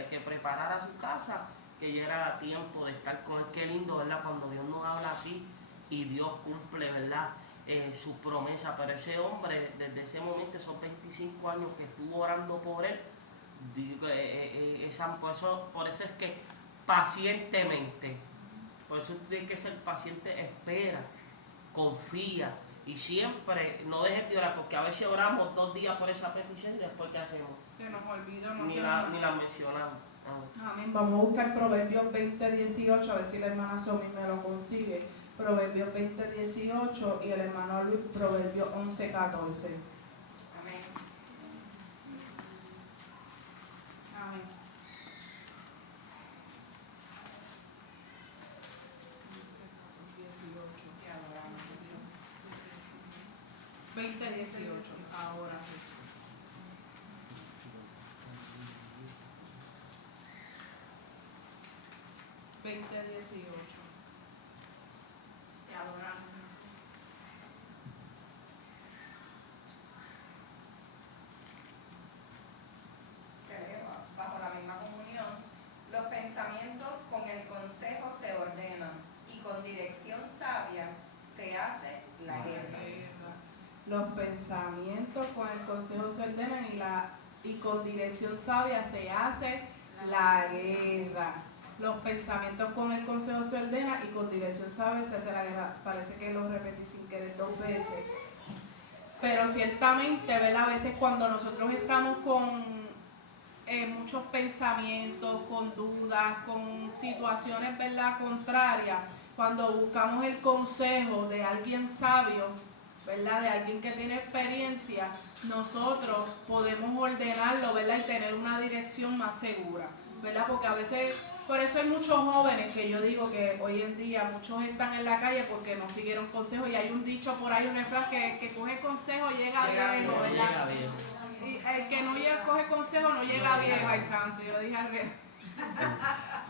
que preparara su casa, que ya era tiempo de estar con él. Qué lindo, ¿verdad? Cuando Dios nos habla así y Dios cumple, ¿verdad? Sus promesas. Pero ese hombre, desde ese momento, esos 25 años que estuvo orando por él, por eso es que pacientemente, por eso tiene que ser paciente, espera, confía. Y siempre no dejes de orar, porque a veces oramos 2 días por esa petición y después ¿qué hacemos? Se nos olvidó, Ni la mencionamos. Amén. Vamos a buscar Proverbios 20:18, a ver si la hermana Somi me lo consigue. Proverbios 20:18 y el hermano Luis Proverbios 11:14. Amén. Amén. 20:18, ahora sí. Y adoramos. Se lee bajo la misma comunión. Los pensamientos con el consejo se ordenan y con dirección sabia se hace la guerra. Los pensamientos con el consejo se ordenan y con dirección sabia se hace la guerra. Los pensamientos con el consejo se ordenan y con dirección sabia se hace la guerra. Parece que lo repetí sin querer 2 veces. Pero ciertamente, ¿verdad? A veces cuando nosotros estamos con muchos pensamientos, con dudas, con situaciones, ¿verdad?, contrarias, cuando buscamos el consejo de alguien sabio, ¿verdad?, de alguien que tiene experiencia, nosotros podemos ordenarlo, ¿verdad?, y tener una dirección más segura, ¿verdad? Porque a veces, por eso hay muchos jóvenes que yo digo que hoy en día muchos están en la calle porque no siguieron consejo, y hay un dicho por ahí, un refrán que coge consejo llega viejo, ¿verdad? Y el que no coge consejo no llega viejo, ay santo, yo dije al revés.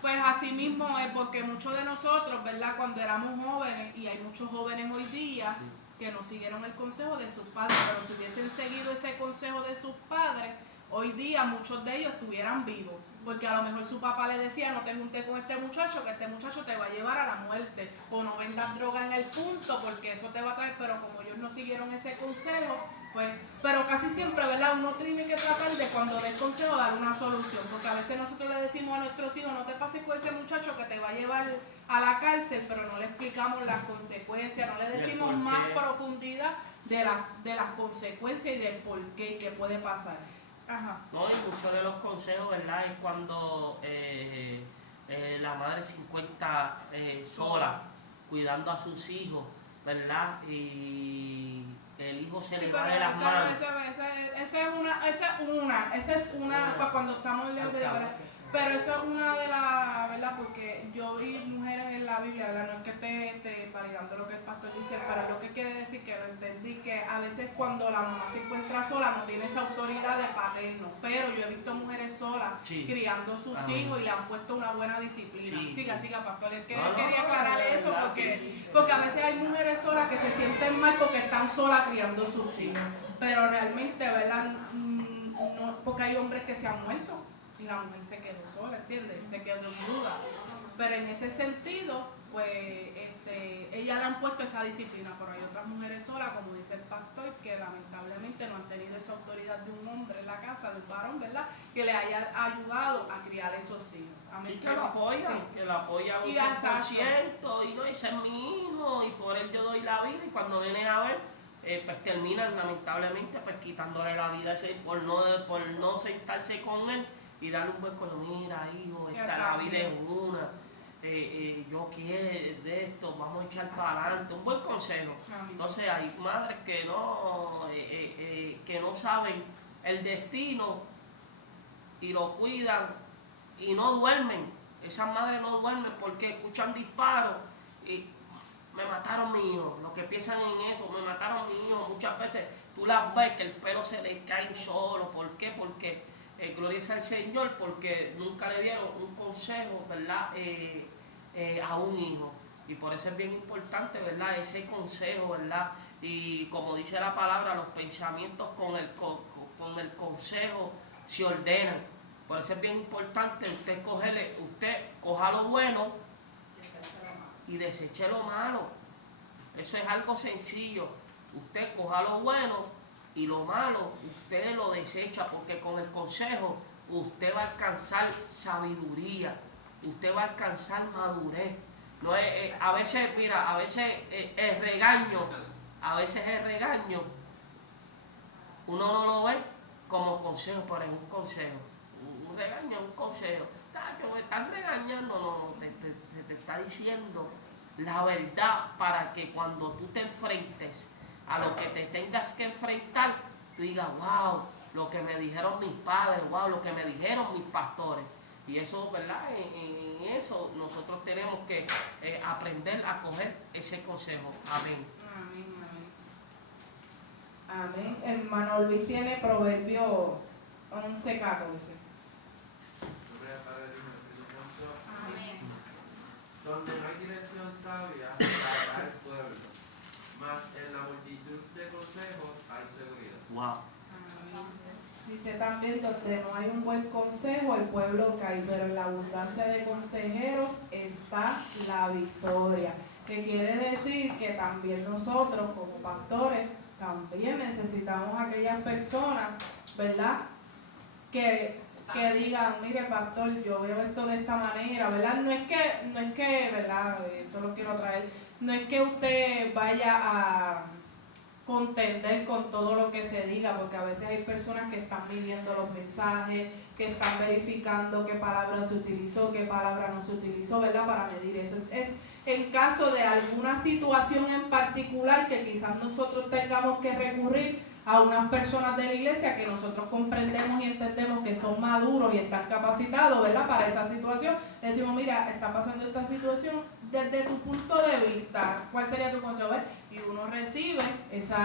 Pues así mismo es, porque muchos de nosotros, ¿verdad?, cuando éramos jóvenes, y hay muchos jóvenes hoy día que no siguieron el consejo de sus padres, pero si hubiesen seguido ese consejo de sus padres, hoy día muchos de ellos estuvieran vivos, porque a lo mejor su papá le decía: no te juntes con este muchacho, que este muchacho te va a llevar a la muerte, o no vendas droga en el punto, porque eso te va a traer. Pero como ellos no siguieron ese consejo, pues, pero casi siempre, ¿verdad?, uno tiene que tratar de, cuando dé el consejo, dar una solución, porque a veces nosotros le decimos a nuestros hijos: no te pases con ese muchacho que te va a llevar a la cárcel, pero no le explicamos las consecuencias, no le decimos más profundidad de las consecuencias y del por qué y qué puede pasar. Ajá. No, y muchos de los consejos, ¿verdad?, es cuando la madre se encuentra sola, cuidando a sus hijos, ¿verdad? Y el hijo se le va de las manos. Esa es una para cuando estamos en la... Pero eso es una de las, ¿verdad? Porque yo vi mujeres en la Biblia, ¿verdad? No es que esté validando lo que el pastor dice, pero lo que quiere decir, que lo entendí, que a veces cuando la mamá se encuentra sola no tiene esa autoridad de paterno, pero yo he visto mujeres solas criando sus hijos y le han puesto una buena disciplina. Siga, pastor, él quería aclararle eso, porque a veces hay mujeres solas que se sienten mal porque están solas criando sus hijos, pero realmente, ¿verdad? No, porque hay hombres que se han muerto y la mujer se quedó sola, ¿entiendes? Se quedó viuda. Pero en ese sentido, pues ellas le han puesto esa disciplina, pero hay otras mujeres solas, como dice el pastor, que lamentablemente no han tenido esa autoridad de un hombre en la casa, de un varón, ¿verdad? Que le haya ayudado a criar esos hijos. Amén. Sí, que lo apoya, Sí. que lo apoya un Y 100%, y no, ese es mi hijo, y por él yo doy la vida, y cuando vienen a ver, pues terminan lamentablemente pues quitándole la vida a ese, por no sentarse con él y darle un buen consejo. Mira, hijo, la vida es una, yo quiero de esto, vamos a echar para adelante, un buen consejo. Amén. Entonces hay madres que no saben el destino y lo cuidan y no duermen. Esas madres no duermen porque escuchan disparos y me mataron mi hijo. Lo que piensan en eso, me mataron mi hijo. Muchas veces tú las ves que el pelo se le cae solo. ¿Por qué? Porque gloria al Señor, porque nunca le dieron un consejo, ¿verdad? A un hijo. Y por eso es bien importante, ¿verdad? Ese consejo, ¿verdad? Y como dice la palabra, los pensamientos con el consejo se ordenan. Por eso es bien importante usted coja lo bueno y deseche lo malo. Eso es algo sencillo. Usted coja lo bueno y lo malo, usted lo desecha, porque con el consejo usted va a alcanzar sabiduría, usted va a alcanzar madurez. No es, a veces, mira, a veces el regaño, uno no lo ve como consejo, pero es un consejo. Un regaño, un consejo. Me estás regañando, no, te está diciendo la verdad para que cuando tú te enfrentes a lo que te tengas que enfrentar, tú digas, wow, lo que me dijeron mis padres, wow, lo que me dijeron mis pastores. Y eso, ¿verdad? En eso nosotros tenemos que aprender a coger ese consejo. Amén. Amén, amén. Amén. Hermano Luis tiene Proverbios 11:14. Amén. Donde no hay dirección sabia, caerá el pueblo, mas en la multitud de consejos hay seguridad. Wow. Dice también, donde no hay un buen consejo, el pueblo cae, pero en la abundancia de consejeros está la victoria. Que quiere decir que también nosotros, como pastores, también necesitamos aquellas personas, ¿verdad? Que digan, mire pastor, yo veo esto de esta manera, ¿verdad? No es que, ¿verdad? Esto lo quiero traer, no es que usted vaya a contender con todo lo que se diga, porque a veces hay personas que están midiendo los mensajes, que están verificando qué palabra se utilizó, qué palabra no se utilizó, ¿verdad? Para medir eso. Es en caso de alguna situación en particular que quizás nosotros tengamos que recurrir a unas personas de la iglesia que nosotros comprendemos y entendemos que son maduros y están capacitados, ¿verdad? Para esa situación, decimos, mira, está pasando esta situación, desde tu punto de vista, ¿cuál sería tu consejo? Y uno recibe ese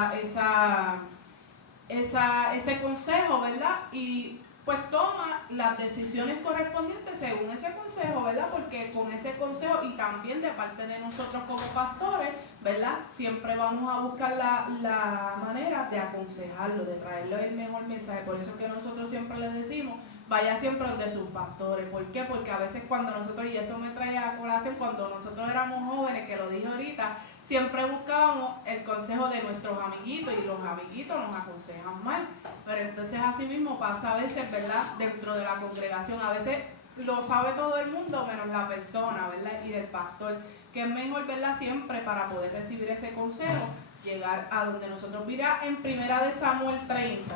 consejo, ¿verdad? Y pues toma las decisiones correspondientes según ese consejo, ¿verdad? Porque con ese consejo y también de parte de nosotros como pastores, ¿verdad? Siempre vamos a buscar la manera de aconsejarlo, de traerle el mejor mensaje. Por eso es que nosotros siempre les decimos, vaya siempre donde sus pastores. ¿Por qué? Porque a veces cuando nosotros, y eso me trae a colación, cuando nosotros éramos jóvenes, que lo dije ahorita, siempre buscábamos el consejo de nuestros amiguitos y los amiguitos nos aconsejan mal. Pero entonces así mismo pasa a veces, ¿verdad? Dentro de la congregación, a veces lo sabe todo el mundo menos la persona, ¿verdad? Y del pastor, que es mejor, ¿verdad? Siempre para poder recibir ese consejo, llegar a donde nosotros. Mira en 1 Samuel 30.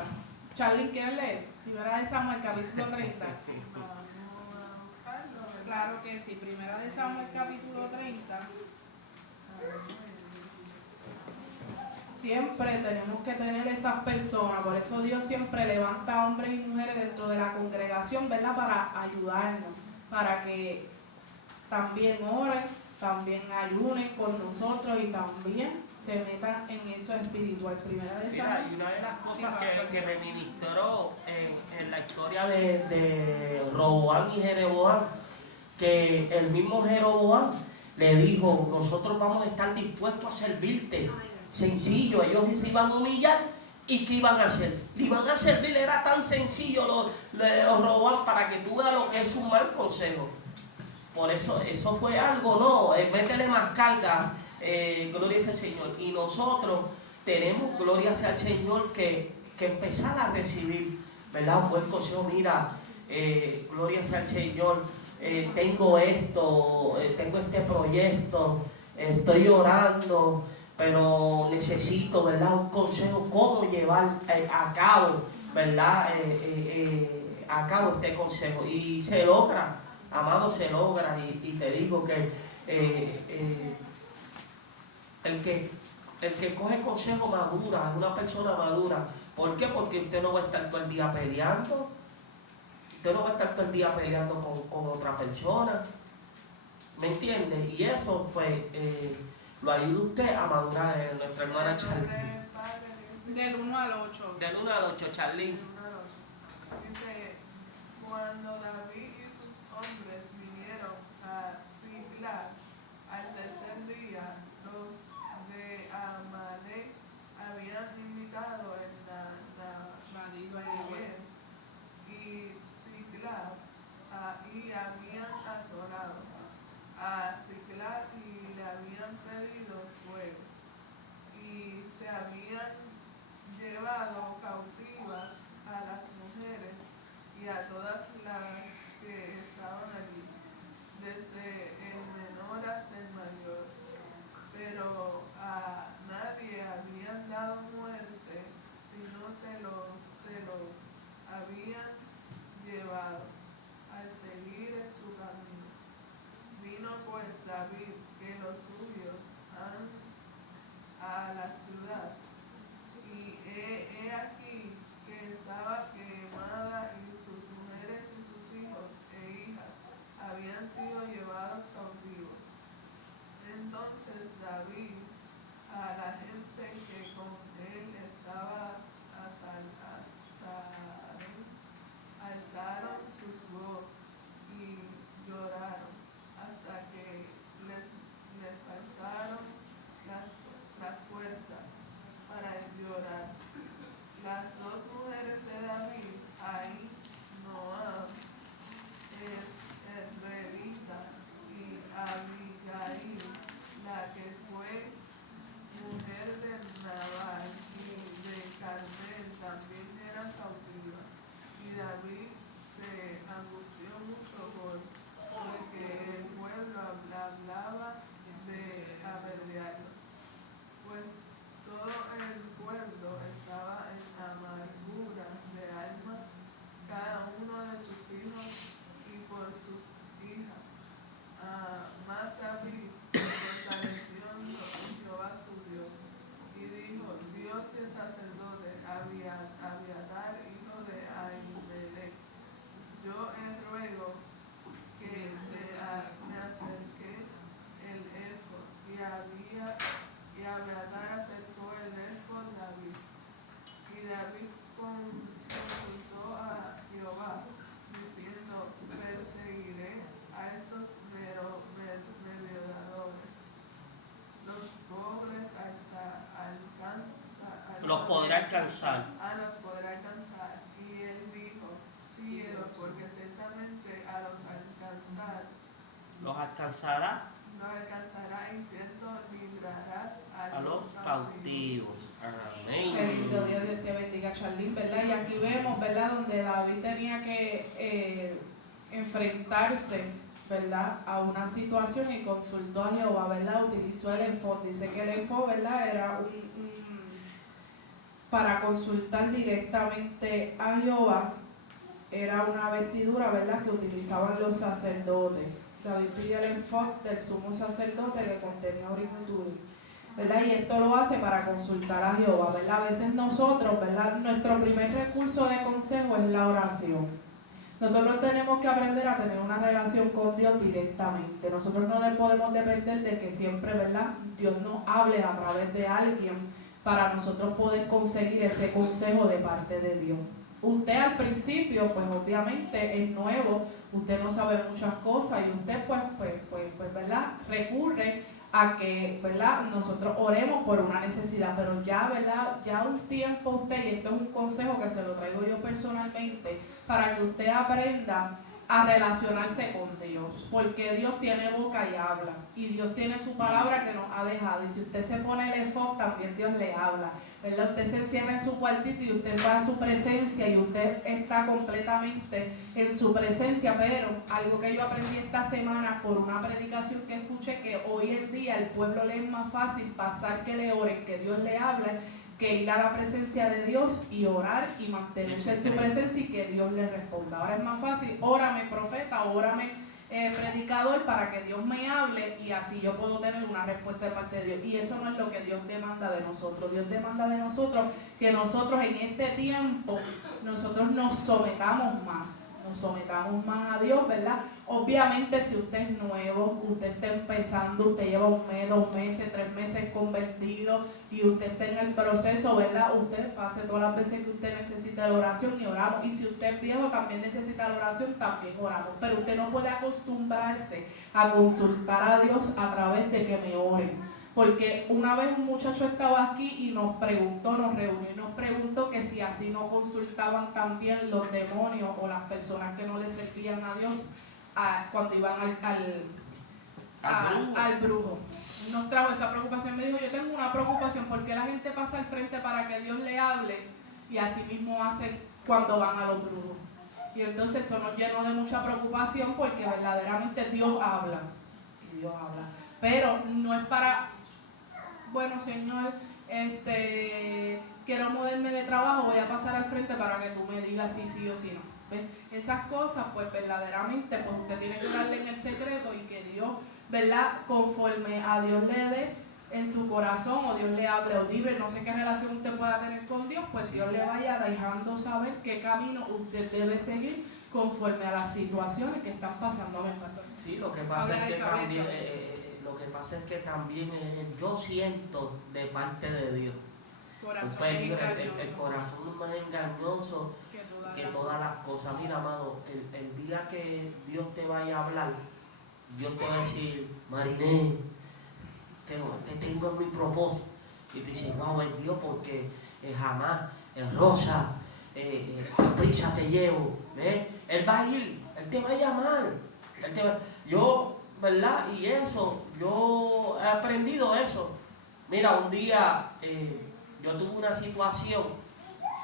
Charly, ¿quieres leer? 1 Samuel capítulo 30. Claro que sí, 1 Samuel capítulo 30. Siempre tenemos que tener esas personas, por eso Dios siempre levanta hombres y mujeres dentro de la congregación, ¿verdad? Para ayudarnos, para que también oren, también ayunen con nosotros y también se metan en eso espiritual. Mira, y una de las cosas que me ministró en la historia de Roboam y Jeroboam, que el mismo Jeroboam le dijo, nosotros vamos a estar dispuestos a servirte. Sencillo, ellos se iban a humillar y ¿qué iban a hacer? Le iban a servir, era tan sencillo los Roboam, para que tú veas lo que es un mal consejo. Por eso fue algo, no, métele más carga, gloria sea al Señor. Y nosotros tenemos, gloria sea al Señor, que empezar a recibir, ¿verdad? Un buen consejo, mira, gloria sea al Señor, tengo esto, tengo este proyecto, estoy orando, pero necesito, ¿verdad? Un consejo, cómo llevar a cabo, ¿verdad? A cabo este consejo. Y se logra, amado, se logra. Y te digo que el que coge consejo madura, es una persona madura. ¿Por qué? Porque usted no va a estar todo el día peleando. Usted no va a estar todo el día peleando con otra persona. ¿Me entiende? Y eso, pues, lo ayuda usted a madurar, nuestra hermana Charlene. Del 1 al 8. Del 1 al 8, Charlene. Dice, cuando David y sus hombres vinieron a Siglag al tercer día, los de Amalek habían invitado en Nahaliel y Siglag y habían asolado a Siglag y le habían pedido fuego y se habían llevado cautivas a las mujeres y a todas las que estaban allí, desde el menor hasta el mayor, pero a nadie habían dado muerte, sino se los habían llevado al seguir en su camino. Vino pues David, que los suyos han a la ciudad, y he aquí que estaba quemada y sus mujeres y sus hijos e hijas habían sido llevados cautivos. Entonces David a la gente que con él estaba alzaron sus voces y lloraron hasta que les faltaron las fuerzas para llorar. Las dos mujeres de David, Ahinoam, Esrelita, y Abigail, la que fue mujer de Nabal y de Carmel, también eran cautivas. Y David se angustió mucho porque el pueblo hablaba de apedrearlo, pues todo el pueblo estaba en amargura de alma, cada uno de sus hijos y por sus hijas. Mas David se fortaleció en Jehová su Dios, y dijo: Dios del sacerdote Abiatar, hijo de Ahimelech, yo ruego que me acerque el ephod. Y Abiatar acercó el ephod David. Y David consultó a Jehová, diciendo: perseguiré a estos mediadores, los pobres Los podrá alcanzar. los podrá alcanzar. Y él dijo: síguelos, porque ciertamente a los alcanzar Los alcanzará y cierto librarás a los cautivos. Amén. Bendito Dios, Dios te bendiga, Charlene, ¿verdad? Y aquí vemos, ¿verdad?, donde David tenía que enfrentarse, ¿verdad?, a una situación y consultó a Jehová, ¿verdad? Utilizó el ephod. Dice que el ephod, ¿verdad?, era para consultar directamente a Jehová. Era una vestidura, ¿verdad?, que utilizaban los sacerdotes. David pidió el ephod del sumo sacerdote que contenía Urim y Tumim, ¿verdad? Y esto lo hace para consultar a Jehová, ¿verdad? A veces nosotros, ¿verdad?, nuestro primer recurso de consejo es la oración. Nosotros tenemos que aprender a tener una relación con Dios directamente. Nosotros no podemos depender de que siempre, ¿verdad?, Dios nos hable a través de alguien para nosotros poder conseguir ese consejo de parte de Dios. Usted al principio, pues obviamente es nuevo, usted no sabe muchas cosas y usted pues ¿verdad?, recurre a que, ¿verdad?, nosotros oremos por una necesidad, pero ya, ¿verdad?, ya un tiempo usted, y esto es un consejo que se lo traigo yo personalmente, para que usted aprenda a relacionarse con Dios, porque Dios tiene boca y habla, y Dios tiene su palabra que nos ha dejado, y si usted se pone el efod, también Dios le habla, ¿verdad? Usted se encierra en su cuartito y usted va a su presencia y usted está completamente en su presencia, pero algo que yo aprendí esta semana por una predicación que escuché, que hoy en día el pueblo le es más fácil pasar que le oren, que Dios le hable, que ir a la presencia de Dios y orar y mantenerse en su presencia y que Dios le responda. Ahora es más fácil, órame profeta, órame predicador para que Dios me hable y así yo puedo tener una respuesta de parte de Dios. Y eso no es lo que Dios demanda de nosotros. Dios demanda de nosotros que nosotros en este tiempo, nosotros nos sometamos más a Dios, ¿verdad? Obviamente si usted es nuevo, usted está empezando, usted lleva 1 mes, 2 meses, 3 meses convertido y usted está en el proceso, ¿verdad? Usted pase todas las veces que usted necesita la oración y oramos. Y si usted es viejo también necesita la oración, también oramos. Pero usted no puede acostumbrarse a consultar a Dios a través de que me oren. Porque una vez un muchacho estaba aquí y nos reunió y nos preguntó que si así no consultaban también los demonios o las personas que no le servían a Dios cuando iban al brujo. Nos trajo esa preocupación, me dijo, yo tengo una preocupación porque la gente pasa al frente para que Dios le hable y así mismo hacen cuando van a los brujos. Y entonces eso nos llenó de mucha preocupación porque verdaderamente Dios habla. Y Dios habla. Pero no es para... Bueno, Señor, quiero moverme de trabajo, voy a pasar al frente para que tú me digas si sí o si no. ¿Ves? Esas cosas, pues verdaderamente, pues usted tiene que darle en el secreto y que Dios, ¿verdad? Conforme a Dios le dé en su corazón o Dios le hable o libre, no sé qué relación usted pueda tener con Dios, pues Dios le vaya dejando saber qué camino usted debe seguir conforme a las situaciones que están pasando. A ver, pastor. Sí, lo que pasa es que también yo siento de parte de Dios. Corazón El corazón más engañoso que todas las cosas. Mira, amado, el día que Dios te vaya a hablar, Dios te va a decir, Mariné, te tengo en mi propósito. Y te dice, wow, es Dios porque jamás, Rosa, a prisa te llevo. ¿Ves? Él va a ir, Él te va a llamar. Yo, ¿verdad? Y eso, yo he aprendido eso. Mira, un día yo tuve una situación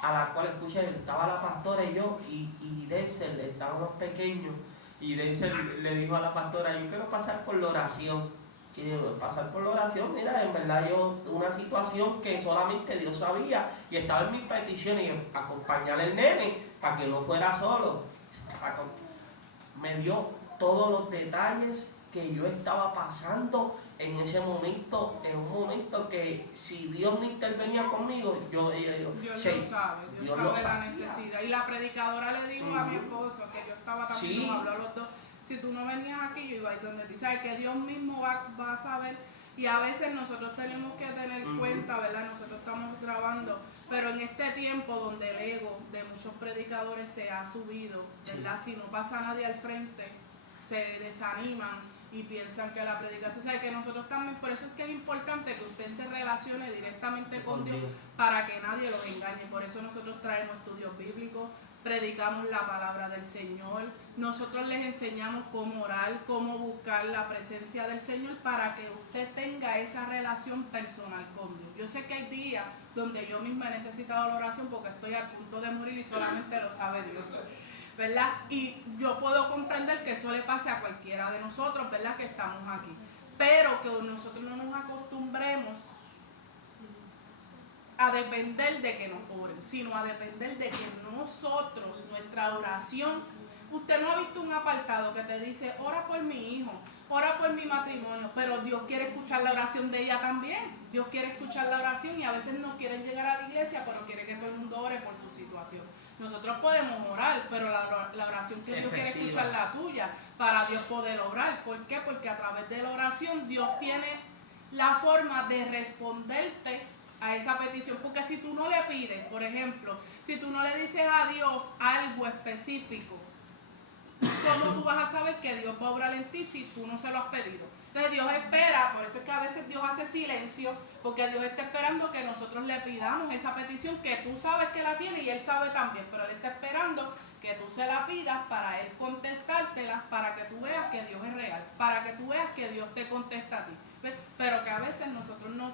a la cual, escuché, estaba la pastora y yo, y Denzel, estábamos pequeños, y Denzel le dijo a la pastora, yo quiero pasar por la oración. Y pasar por la oración, mira, en verdad una situación que solamente Dios sabía, y estaba en mis peticiones, y acompañar al nene, para que no fuera solo. Me dio todos los detalles que yo estaba pasando en ese momento, en un momento que si Dios no intervenía conmigo, Dios lo sabe, Dios sabe la necesidad. Y la predicadora le dijo a mi esposo, que yo estaba también, nos habló a los dos, si tú no venías aquí, yo iba a ir donde ti. Sabes que Dios mismo va a saber. Y a veces nosotros tenemos que tener cuenta, ¿verdad? Nosotros estamos grabando, pero en este tiempo donde el ego de muchos predicadores se ha subido, ¿verdad? Si no pasa nadie al frente, se desaniman y piensan que la predicación, o sea, que nosotros también, por eso es que es importante que usted se relacione directamente con Dios para que nadie los engañe. Por eso nosotros traemos estudios bíblicos, predicamos la palabra del Señor, nosotros les enseñamos cómo orar, cómo buscar la presencia del Señor para que usted tenga esa relación personal con Dios. Yo sé que hay días donde yo misma he necesitado la oración porque estoy a punto de morir y solamente lo sabe Dios, ¿verdad? Y yo puedo comprender que eso le pase a cualquiera de nosotros, ¿verdad? Que estamos aquí. Pero que nosotros no nos acostumbremos a depender de que nos oren, sino a depender de que nosotros, nuestra oración, usted no ha visto un apartado que te dice, ora por mi hijo, ora por mi matrimonio, pero Dios quiere escuchar la oración de ella también. Dios quiere escuchar la oración y a veces no quieren llegar a la iglesia, pero quiere que todo el mundo ore por su situación. Nosotros podemos orar, pero la oración que Dios quiere escuchar es la tuya, para Dios poder obrar. ¿Por qué? Porque a través de la oración Dios tiene la forma de responderte a esa petición, porque si tú no le pides, por ejemplo, si tú no le dices a Dios algo específico, ¿cómo tú vas a saber que Dios va a obrar en ti si tú no se lo has pedido? Entonces Dios espera, por eso es que a veces Dios hace silencio, porque Dios está esperando que nosotros le pidamos esa petición que tú sabes que la tiene y Él sabe también, pero Él está esperando que tú se la pidas para Él contestártela, para que tú veas que Dios es real, para que tú veas que Dios te contesta a ti. ¿Ves? Pero que a veces nosotros nos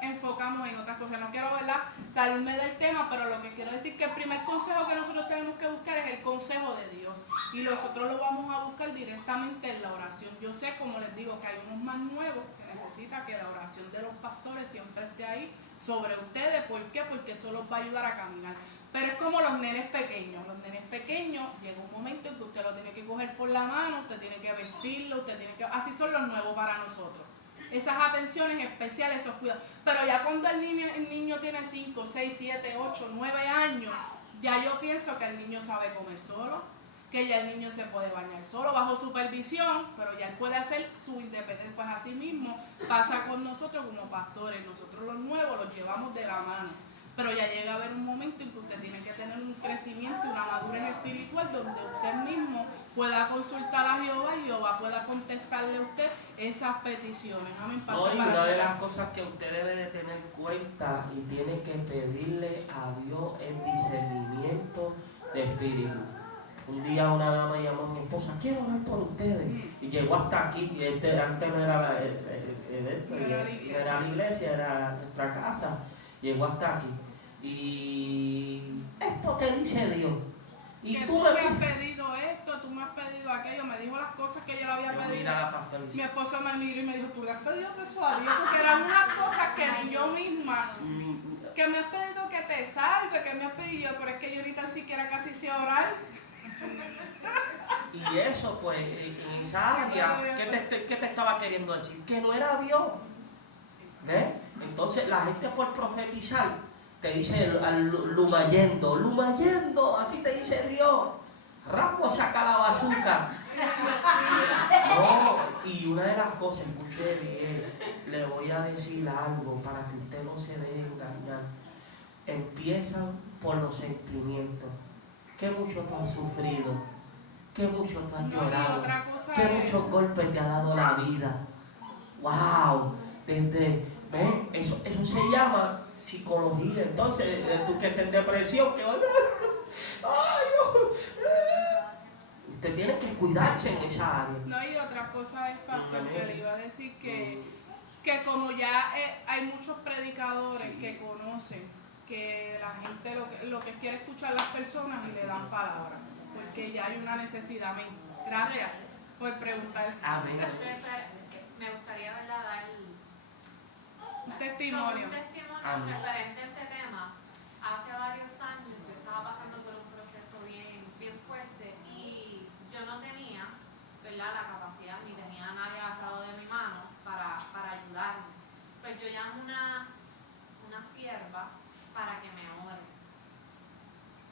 enfocamos en otras cosas. No quiero, ¿verdad?, salirme del tema, pero lo que quiero decir es que el primer consejo que nosotros tenemos que buscar es el consejo de Dios. Y nosotros lo vamos a buscar directamente en la oración. Yo sé, como les digo, que hay unos más nuevos que necesitan que la oración de los pastores siempre esté ahí sobre ustedes. ¿Por qué? Porque eso los va a ayudar a caminar. Pero es como los nenes pequeños. Los nenes pequeños llega un momento en que usted lo tiene que coger por la mano, usted tiene que vestirlo, usted tiene que... Así son los nuevos para nosotros. Esas atenciones especiales, esos cuidados. Pero ya cuando el niño tiene 5, 6, 7, 8, 9 años, ya yo pienso que el niño sabe comer solo, que ya el niño se puede bañar solo, bajo supervisión, pero ya él puede hacer su independencia. Pues así mismo pasa con nosotros como pastores. Nosotros los nuevos los llevamos de la mano. Pero ya llega a haber un momento en que usted tiene que tener un crecimiento, una madurez espiritual, donde usted mismo pueda consultar a Jehová y Jehová pueda contestarle a usted esas peticiones. Amén. No, y una de las cosas que usted debe de tener en cuenta y tiene que pedirle a Dios es discernimiento de espíritu. Un día una dama llamó a mi esposa, quiero orar por ustedes. Y llegó hasta aquí, y antes no era la iglesia, era nuestra casa. Llegó hasta aquí. Y esto te dice Dios. Y que tú me has pedido esto, tú me has pedido aquello, me dijo las cosas que yo le había pedido. Mira, mi esposo me miró y me dijo, tú le has pedido eso a Dios, porque eran unas cosas que ni yo misma, que me has pedido que te salve, que me has pedido, pero es que yo ni tan siquiera casi sé orar. Y eso, pues, en esa área, ¿qué te estaba queriendo decir? Que no era Dios. ¿Ves? Entonces la gente por profetizar te dice lumayendo, así te dice Dios. Rambo saca la bazooka. No, y una de las cosas, escuche bien, le voy a decir algo para que usted no se deje engañar. Empiezan por los sentimientos. ¿Qué mucho tú has sufrido? ¿Qué mucho tú has llorado? ¿Qué muchos golpes te ha dado la vida? ¡Wow! ¿Ves? Eso se llama psicología. Entonces, tú que estés en depresión, que usted tiene que cuidarse en esa área. No, y otra cosa es, pastor, que le iba a decir que como ya hay muchos predicadores que conocen que la gente lo que quiere escuchar las personas y le dan palabras, porque ya hay una necesidad. Amén. Gracias por preguntar. Amén. Me gustaría, ¿verdad?, dar un testimonio. Un testimonio Amén. referente a ese tema. Hace varios años yo estaba pasando por un proceso bien fuerte y yo no tenía, ¿verdad?, la capacidad ni tenía a nadie agarrado de mi mano para ayudarme. Pues yo llamo una sierva para que me ore.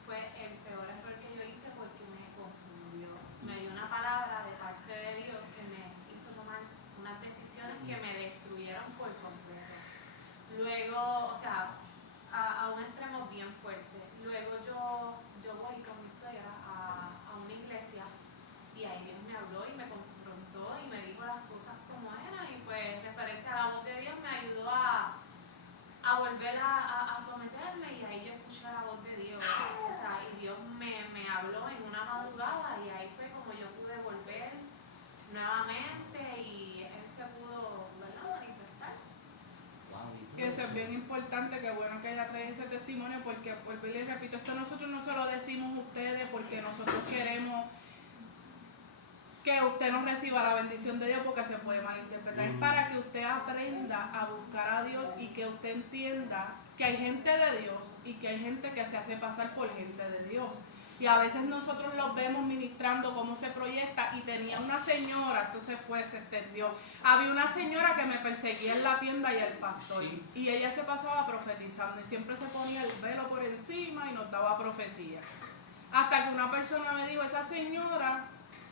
Fue el peor error que yo hice porque me confundió. Me dio una palabra de parte de Dios que me hizo tomar unas decisiones que me destruyeron por completo. Luego, o sea, a un extremo bien fuerte. Luego yo voy con mi suegra a una iglesia y ahí Dios me habló y me confrontó y me dijo las cosas como eran, y pues referente a la voz de Dios me ayudó a volver a someterme, y ahí yo escuché la voz de Dios. O sea, y Dios me habló en una madrugada y ahí fue como yo pude volver nuevamente y Él se pudo, ¿verdad?, manifestar. Que eso es bien importante, que bueno que ella trae ese testimonio, porque vuelvo y les repito, esto nosotros no se lo decimos a ustedes porque nosotros queremos que usted no reciba la bendición de Dios, porque se puede malinterpretar. Es para que usted aprenda a buscar a Dios y que usted entienda que hay gente de Dios y que hay gente que se hace pasar por gente de Dios. Y a veces nosotros los vemos ministrando cómo se proyecta, y tenía una señora, entonces se extendió. Había una señora que me perseguía en la tienda y el pastor. Sí. Y ella se pasaba profetizando y siempre se ponía el velo por encima y nos daba profecía. Hasta que una persona me dijo, esa señora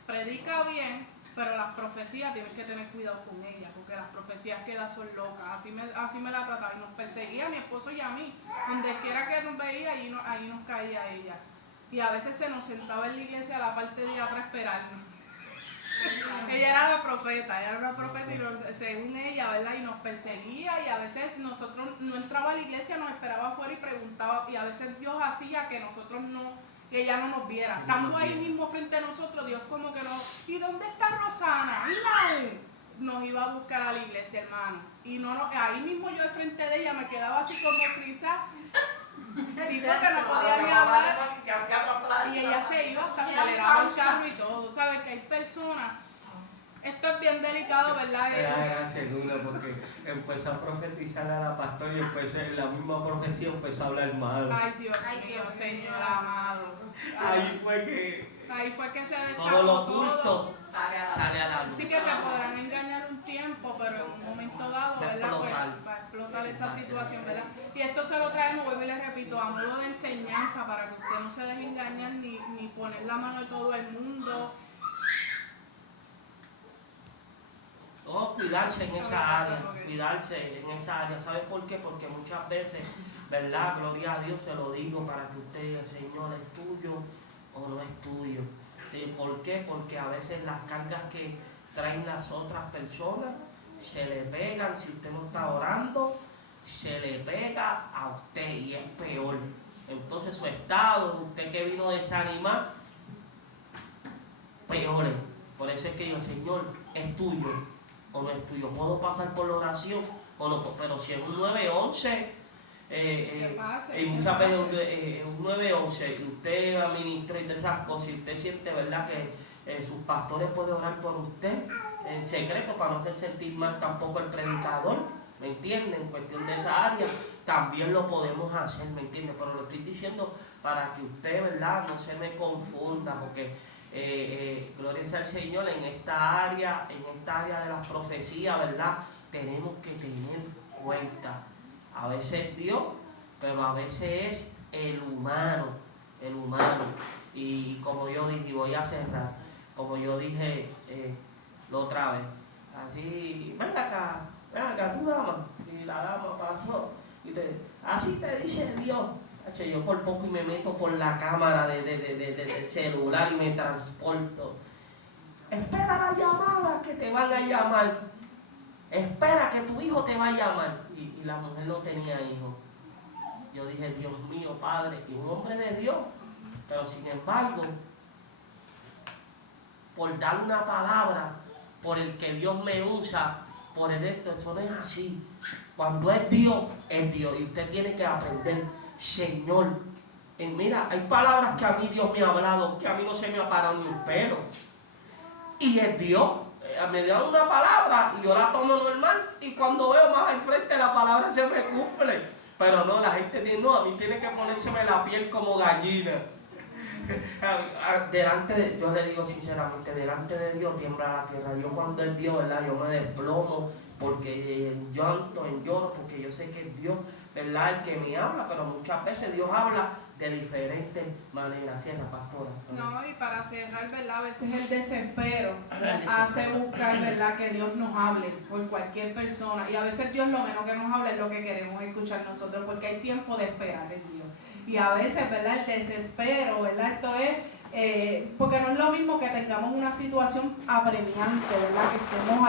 predica bien, pero las profecías tienes que tener cuidado con ella, porque las profecías que da son locas. Así me la trataba y nos perseguía a mi esposo y a mí. Donde quiera que nos veía, ahí nos caía ella. Y a veces se nos sentaba en la iglesia a la parte de atrás a esperarnos. Ella era la profeta, ella era una profeta y según ella, ¿verdad?, y nos perseguía, y a veces nosotros no entraba a la iglesia, nos esperaba afuera y preguntaba, y a veces Dios hacía que nosotros no y ella no nos viera. Estando ahí mismo frente a nosotros, Dios como que nos... ¿Y dónde está Rosana? ¡No! Nos iba a buscar a la iglesia, hermano. Y ahí mismo yo de frente de ella me quedaba así como frisada. Sí, porque no podía ni hablar. Y ella se iba, hasta aceleraba el carro y todo. ¿Sabes? Que hay personas... Esto es bien delicado, ¿verdad? Era seguro porque empezó a profetizar a la pastora y empezó en la misma profecía empezó a hablar mal. Ay, Dios mío, Señor amado. Ahí fue que se destapó todo lo oculto Sale sale a la luz. Sí que te podrán engañar un tiempo, pero en un momento dado, Va a ¿verdad? Pues, explotar. va a explotar esa situación, ¿verdad? Y esto se lo traemos, vuelvo y les repito, a modo de enseñanza para que usted no se deje engañar ni poner la mano de todo el mundo. Oh, cuidarse en esa área, ¿sabes por qué? Porque muchas veces, ¿verdad? Gloria a Dios, se lo digo para que usted diga, Señor, ¿es tuyo o no es tuyo? ¿Sí? ¿Por qué? Porque a veces las cargas que traen las otras personas se le pegan, si usted no está orando, se le pega a usted y es peor. Entonces su estado, usted que vino a desanimar, peores. Por eso es que yo, Señor, ¿es tuyo o no es tuyo? ¿Puedo pasar por la oración o no? Pero si es un 911, y muchas veces un 911 y usted administra y todas esas cosas y usted siente, ¿verdad?, que sus pastores pueden orar por usted en secreto para no hacer sentir mal tampoco el predicador, ¿me entiende? En cuestión de esa área también lo podemos hacer, ¿me entiende? Pero lo estoy diciendo para que usted, ¿verdad?, no se me confunda, porque gloria sea al Señor, en esta área de la profecía, ¿verdad?, tenemos que tener cuenta. A veces Dios, pero a veces es el humano. Y como yo dije, y voy a cerrar, como yo dije la otra vez, así, ven acá, tu dama. Y la dama pasó, y así te dice Dios. Yo por poco y me meto por la cámara del celular y me transporto. Espera la llamada que te van a llamar. Espera que tu hijo te va a llamar. Y la mujer no tenía hijo. Yo dije, Dios mío, Padre, y un hombre de Dios. Pero sin embargo, por dar una palabra, por el que Dios me usa, por el esto, eso no es así. Cuando es Dios, es Dios. Y usted tiene que aprender, Señor. Mira, hay palabras que a mí Dios me ha hablado, que a mí no se me ha parado ni un pelo. Y es Dios. Me dio una palabra y yo la tomo normal y cuando veo más al frente la palabra se me cumple. Pero no, la gente dice, no, a mí tiene que ponérseme la piel como gallina. Yo le digo sinceramente, delante de Dios tiembla la tierra. Yo cuando es Dios, ¿verdad?, yo me desplomo porque en lloro, porque yo sé que es Dios, ¿verdad?, el que me habla, pero muchas veces Dios habla de diferentes maneras. Cierra, pastora. No, y para cerrar, ¿verdad?, a veces el desespero hace buscar, ¿verdad?, que Dios nos hable por cualquier persona. Y a veces Dios lo menos que nos habla es lo que queremos escuchar nosotros, porque hay tiempo de esperar en Dios. Y a veces, ¿verdad?, el desespero, ¿verdad?, esto es, porque no es lo mismo que tengamos una situación apremiante, ¿verdad?, que estemos